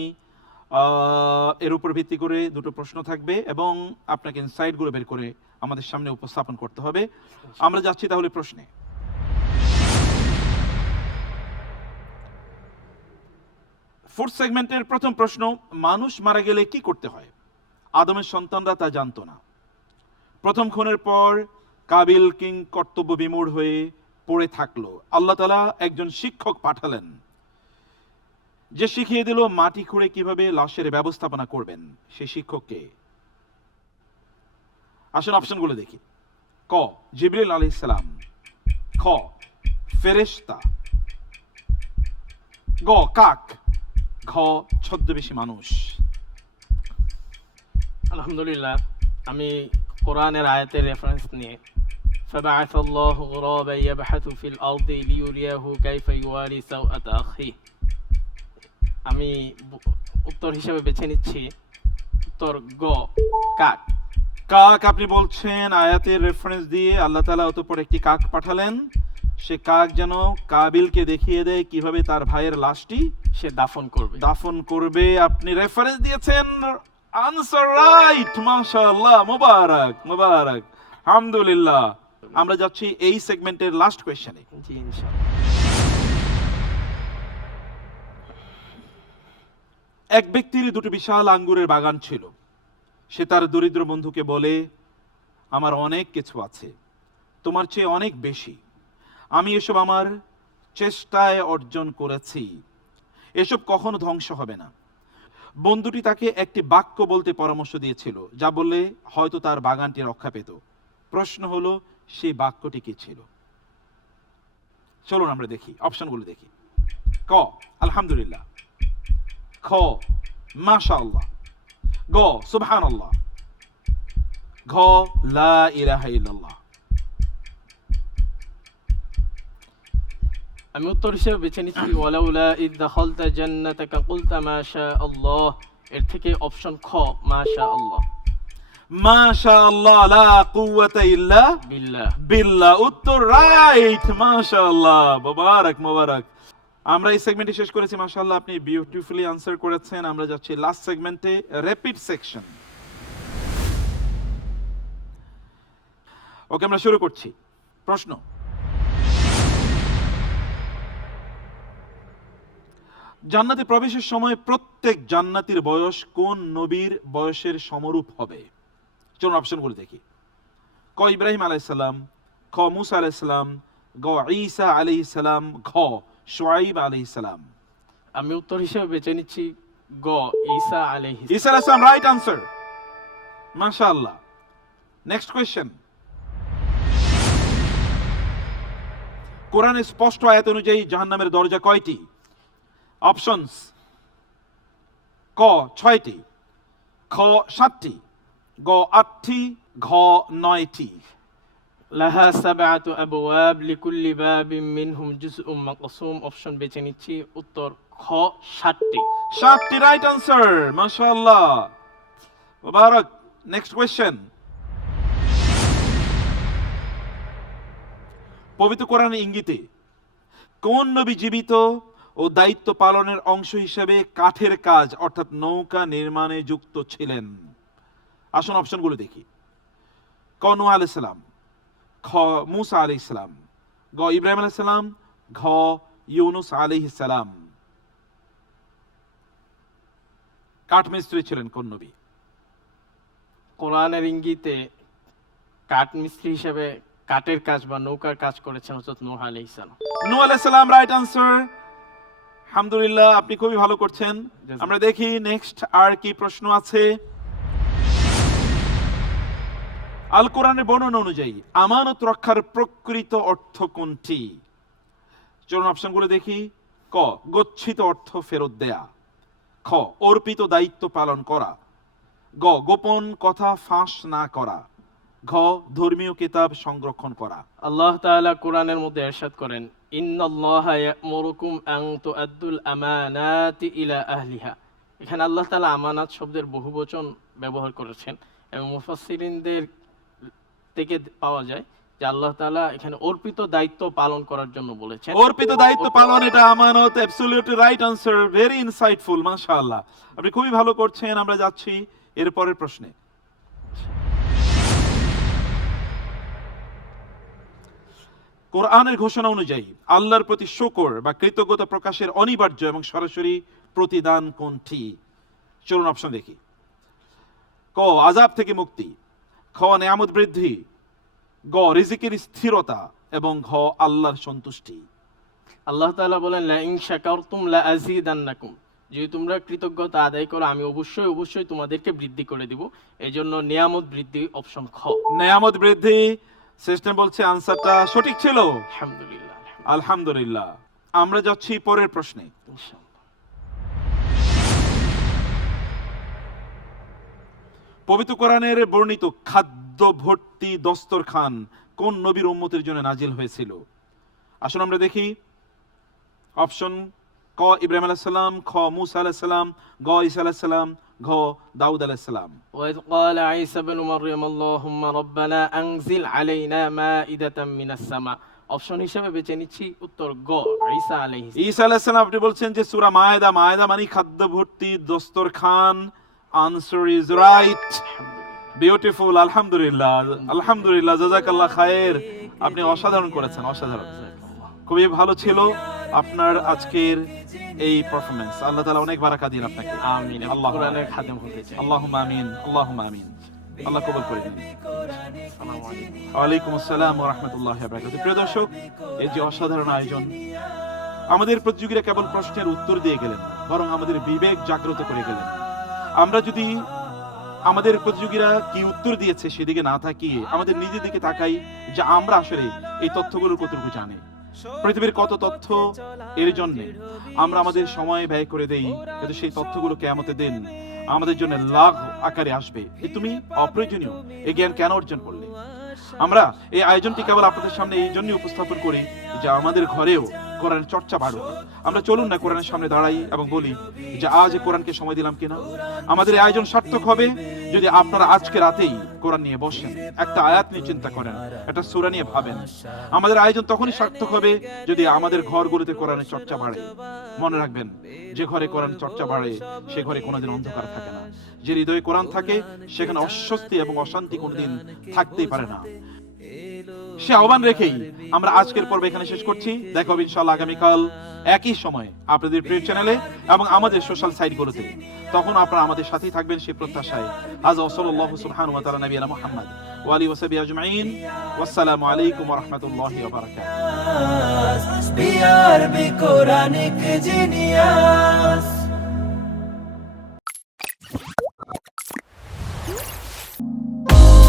এর উপর ভিত্তি করে দুটো প্রশ্ন থাকবে এবং আপনাকে ইনসাইটগুলো বের করে আমাদের সামনে উপস্থাপন করতে হবে। আমরা যাচ্ছি তাহলে প্রশ্নে। ফোর্থ সেগমেন্টের প্রথম প্রশ্ন, মানুষ মারা গেলে কি করতে হয়? আদমের সন্তানরা তা জানতো না। প্রথম খুনের পর কাবিল কিং কর্তব্য বিমূঢ় হয়ে পড়ে থাকলো। আল্লাহ তাআলা একজন শিক্ষক পাঠালেন, যে শিখিয়ে দিল মাটি খুঁড়ে কিভাবে লাশের ব্যবস্থাপনা করবেন। সেই শিক্ষককে আসুন অপশনগুলো দেখি। ক জিবরিল আলাইহিস সালাম, খ ফেরেশতা, গ কাক, ঘ ছদ্মবেশী মানুষ। আলহামদুলিল্লাহ, আমি কোরআনের আয়াতের রেফারেন্স নিয়ে فبعث الله غرابا يبحث في الأرض ليريه كيف يواري سوءة أخيه। আমি উত্তর হিসেবে বেছে নিচ্ছি উত্তর গ কাক। কাক আপনি বলছেন আয়াতের রেফারেন্স দিয়ে আল্লাহ তাআলা অতঃপর একটি কাক পাঠালেন, সে কাক যেন কাবিলকে দেখিয়ে দেয় কিভাবে তার ভাইয়ের লাশটি সে দাফন করবে। দাফন করবে। আপনি রেফারেন্স দিয়েছেন, আনসার রাইট, মাশাআল্লাহ, মোবারক মোবারক, আলহামদুলিল্লাহ। আমরা যাচ্ছি এই সেগমেন্টের লাস্ট কোয়েশ্চেনে। জি ইনশাআল্লাহ। এক ব্যক্তির দুটি বিশাল আঙ্গুরের বাগান ছিল। সে তার দরিদ্র বন্ধুকে বলে, আমার অনেক কিছু আছে, তোমার চেয়ে অনেক বেশি, আমি এসব আমার চেষ্টায় অর্জন করেছি, এসব কখনো ধ্বংস হবে না। বন্ধুটি তাকে একটি বাক্য বলতে পরামর্শ দিয়েছিল, যা বললে হয়তো তার বাগানটি রক্ষা পেত। প্রশ্ন হলো, সেই বাক্যটি কি ছিল? চলুন আমরা দেখি, অপশনগুলো দেখি। ক, আলহামদুলিল্লাহ। খ, মাশাআল্লাহ। গ, সুবহানাল্লাহ। ঘ, লা ইলাহা ইল্লাল্লাহ। আমি উত্তর হিসেবে বেছে নিচ্ছি ওয়ালাউলা ইয দাখালতা জান্নাতাকা কুলতা মা শা আল্লাহ। এর থেকে অপশন খ মাশা আল্লাহ। মাশাআল্লাহ, লা কুওয়াতা ইল্লা বিল্লাহ। বিল্লাহ, উত্তর রাইট, মাশাআল্লাহ, মোবারক মোবারক। আমরা এই সেগমেন্টে শেষ করেছি, মাশাআল্লাহ, আপনি বিউটিফুলি আনসার করেছেন। আমরা যাচ্ছি লাস্ট সেগমেন্টে, র্যাপিড সেকশন। ওকে, আমরা শুরু করছি। প্রশ্ন, জান্নাতে প্রবেশের সময় প্রত্যেক জান্নাতীর বয়স কোন নবীর বয়সের সমরূপ হবে? চলুন অপশনগুলো দেখি। ক, ইব্রাহিম আলাইহিস সালাম। খ, মুসা আলাইহিস সালাম। গ, ঈসা আলাইহিস সালাম। ঘ, শুআইব আলাইহিস সালাম। আমি উত্তর হিসেবে বেছে নিচ্ছি গ ঈসা আলাইহিস। ঈসা আলাইহিস সালাম রাইট আনসার, মাশাআল্লাহ। Next question. কোরআনের স্পষ্ট আয়াত অনুযায়ী জাহান্নামের দরজা কয়টি? অপশনস: ক, 6টি। খ, 7টি। গ, 8টি। ঘ, 9টি। লাহা সাবআতু আবওয়াব লিকুল্লি বাবিন মিনহুম জুজউম মাকসুম। অপশন বেছে নিচ্ছি উত্তর খ 7টি। 7টি রাইট আনসার, মাশাআল্লাহ, মুবারক। Next question. পবিত্র কোরআনের ইঙ্গিতে কোন নবী জীবিত ও দায়িত্ব পালনের অংশ হিসেবে কাঠের কাজ অর্থাৎ নৌকা নির্মাণে যুক্ত ছিলেন? আসুন অপশনগুলো দেখি। ক, নূহ আলাইহিস সালাম। খ, মূসা আলাইহিস সালাম। গ, ইব্রাহিম আলাইহিস সালাম। ঘ, ইউনূস আলাইহিস সালাম। কাঠমিস্ত্রি ছিলেন কোন নবী? কোরআনের ইঙ্গিতে কাঠ মিস্ত্রি হিসেবে কাঠের কাজ বা নৌকার কাজ করেছেন হযরত নূহ আলাইহিস সালাম। নূহ আলাইহিস সালাম রাইট আনসার, আলহামদুলিল্লাহ, আপনি খুবই ভালো করছেন। আমরা দেখি নেক্সট আর কি প্রশ্ন আছে। আল কোরআনের বর্ণনা অনুযায়ী আমানত রক্ষার প্রকৃত অর্থ কোনটি? চলুন অপশনগুলো দেখি। ক, গচ্ছিত অর্থ ফেরত দেয়া। খ, অর্পিত দায়িত্ব পালন করা। গ, গোপন কথা ফাঁস না করা। ঘ, ধর্মীয় কিতাব সংরক্ষণ করা। আল্লাহ তাআলা কোরআনের মধ্যে ইরশাদ করেন, ইন্নাল্লাহা ইয়া'মুরুকুম আন তুআদ্দুল আমানাতি ইলা আহলিহা। এখানে আল্লাহ তাআলা আমানাত শব্দের বহুবচন ব্যবহার করেছেন এবং মুফাসসিরিনদের থেকে পাওয়া যায় যে আল্লাহ তাআলা এখানে অর্পিত দায়িত্ব পালন করার জন্য বলেছেন। অর্পিত দায়িত্ব পালন, এটা আমানত, absolutely right answer, very insightful, মাশাআল্লাহ, আপনি খুবই ভালো করছেন। আমরা যাচ্ছি এর পরের প্রশ্নে। কোরআনের ঘোষণা অনুযায়ী আল্লাহর প্রতি শুকর বা কৃতজ্ঞতা প্রকাশের অনিবার্য এবং সরাসরি প্রতিদান কোনটি? চলুন অপশন দেখি। ক, আযাব থেকে মুক্তি। খ, নিয়ামত বৃদ্ধি। গ, রিজিকের স্থিরতা। এবং ঘ, আল্লাহর সন্তুষ্টি। আল্লাহ তাআলা বলেন, লা ইন শাকারতুম লা আযীদান্নাকুম। যদি তোমরা কৃতজ্ঞতা আদায় করো আমি অবশ্যই অবশ্যই তোমাদেরকে বৃদ্ধি করে দিব। এজন্য নিয়ামত বৃদ্ধি, অপশন খ। নিয়ামত বৃদ্ধি, সিস্টেম বলছে আনসারটা সঠিক ছিল, আলহামদুলিল্লাহ। আলহামদুলিল্লাহ। আমরা যাচ্ছি পরের প্রশ্নে। ইনশাআল্লাহ। পবিত্র কোরআনের বর্ণিত খাদ্য ভর্তি দস্তরখান কোন নবীর উম্মতের জন্য নাজিল হয়েছিল? আসুন আমরা দেখি। অপশন: ক, ক ইব্রাহিম আলাইহিস সালাম, খ মুসা আলাইহিস সালাম, গ ঈসা আলাইহিস সালাম, ঘ দাউদ আলাইহিস সালাম। وإذ قال عيسى بن مريم اللهم ربنا أنزل علينا مائدة من السماء। অপশন হিসেবে বেছে নিচ্ছি উত্তর গ ঈসা আলাইহিস। ঈসা আলাইহিস সালাম, আপনি বলছেন যে সূরা মায়েদা, মায়েদা মানে খাদ্য ভর্তি দস্তরখান। আনসার ইজ রাইট, বিউটিফুল, আলহামদুলিল্লাহ, আলহামদুলিল্লাহ, জাযাকাল্লাহ খায়ের। আপনি অসাধারণ করেছেন, অসাধারণ, খুবই ভালো ছিল আপনার আজকের এই পারফরম্যান্স। আল্লাহ তাআলা অনেক বারাকা দিন আপনাকে। আমিন। আল্লাহ কোরআনের খাদেম হতে চাই। আল্লাহুম্মা আমিন, আল্লাহুম্মা আমিন। আল্লাহ কবুল করে নিন। আসসালামু আলাইকুম। ওয়ালাইকুম আসসালাম ওয়া রাহমাতুল্লাহি ওয়া বারাকাতুহু। প্রিয় দর্শক, এই যে অসাধারণ আয়োজন, আমাদের প্রতিযোগীরা কেবল প্রশ্নের উত্তর দিয়ে গেলেন, বরং আমাদের বিবেক জাগ্রত করে গেলেন। আমরা যদি আমাদের প্রতিযোগীরা কি উত্তর দিয়েছে সেদিকে না তাকিয়ে আমাদের নিজের দিকে তাকাই, যে আমরা আসলে এই তথ্যগুলোর কতটুকু জানি, পৃথিবীর কত তথ্য, এর জন্য আমরা আমাদের সময় ব্যয় করে দেই, কিন্তু সেই তথ্যগুলো কিয়ামতের দিন আমাদের জন্য লাভ আকারে আসবে। তুমি অপ্রয়োজনীয় এই জ্ঞান কেন অর্জন করলে? আমরা এই আয়োজনটি কেবল আপনাদের সামনে এই জন্য উপস্থাপন করি যে আমাদের ঘরেও কোরআনের চর্চা বাড়ুক। আমরা চলুন না কোরআনের সামনে দাঁড়াই এবং বলি যে আজ কোরআনকে সময় দিলাম কিনা। আমাদের এই আয়োজন সার্থক হবে যদি আপনারা আজকে রাতেই কোরআন নিয়ে বসেন, একটা আয়াত নিয়ে চিন্তা করেন, একটা সূরা নিয়ে ভাবেন। আমাদের আয়োজন তখনই সার্থক হবে যদি আমাদের ঘরগুলোতে কোরআনের চর্চা বাড়ে। মনে রাখবেন, যে ঘরে কোরআন চর্চা বাড়ে সে ঘরে কোনোদিন অন্ধকার থাকে না। যে হৃদয়ে কোরআন থাকে সেখানে অস্বস্তি এবং অশান্তি কোনোদিন থাকতেই পারে না। সে আহ্বান রেখেই আমরা আজকের পর্ব এখানে শেষ করছি। দেখা হবে ইনশাআল্লাহ আগামীকাল একই সময় আপনাদের প্রিয় চ্যানেলে এবং আমাদের সোশ্যাল সাইটগুলোতে। তখন আপনারা আমাদের সাথেই থাকবেন সেই প্রত্যাশায়। আজ ওয়াসাল্লাল্লাহু সুবহানাহু ওয়া তাআলা নবিয়ানা মুহাম্মদ ওয়া আলিহি ওয়া সাহবিহি আজমাইন। ওয়াসসালামু আলাইকুম ওয়া রাহমাতুল্লাহি ওয়া বারাকাতুহু। We are the Quranic genius.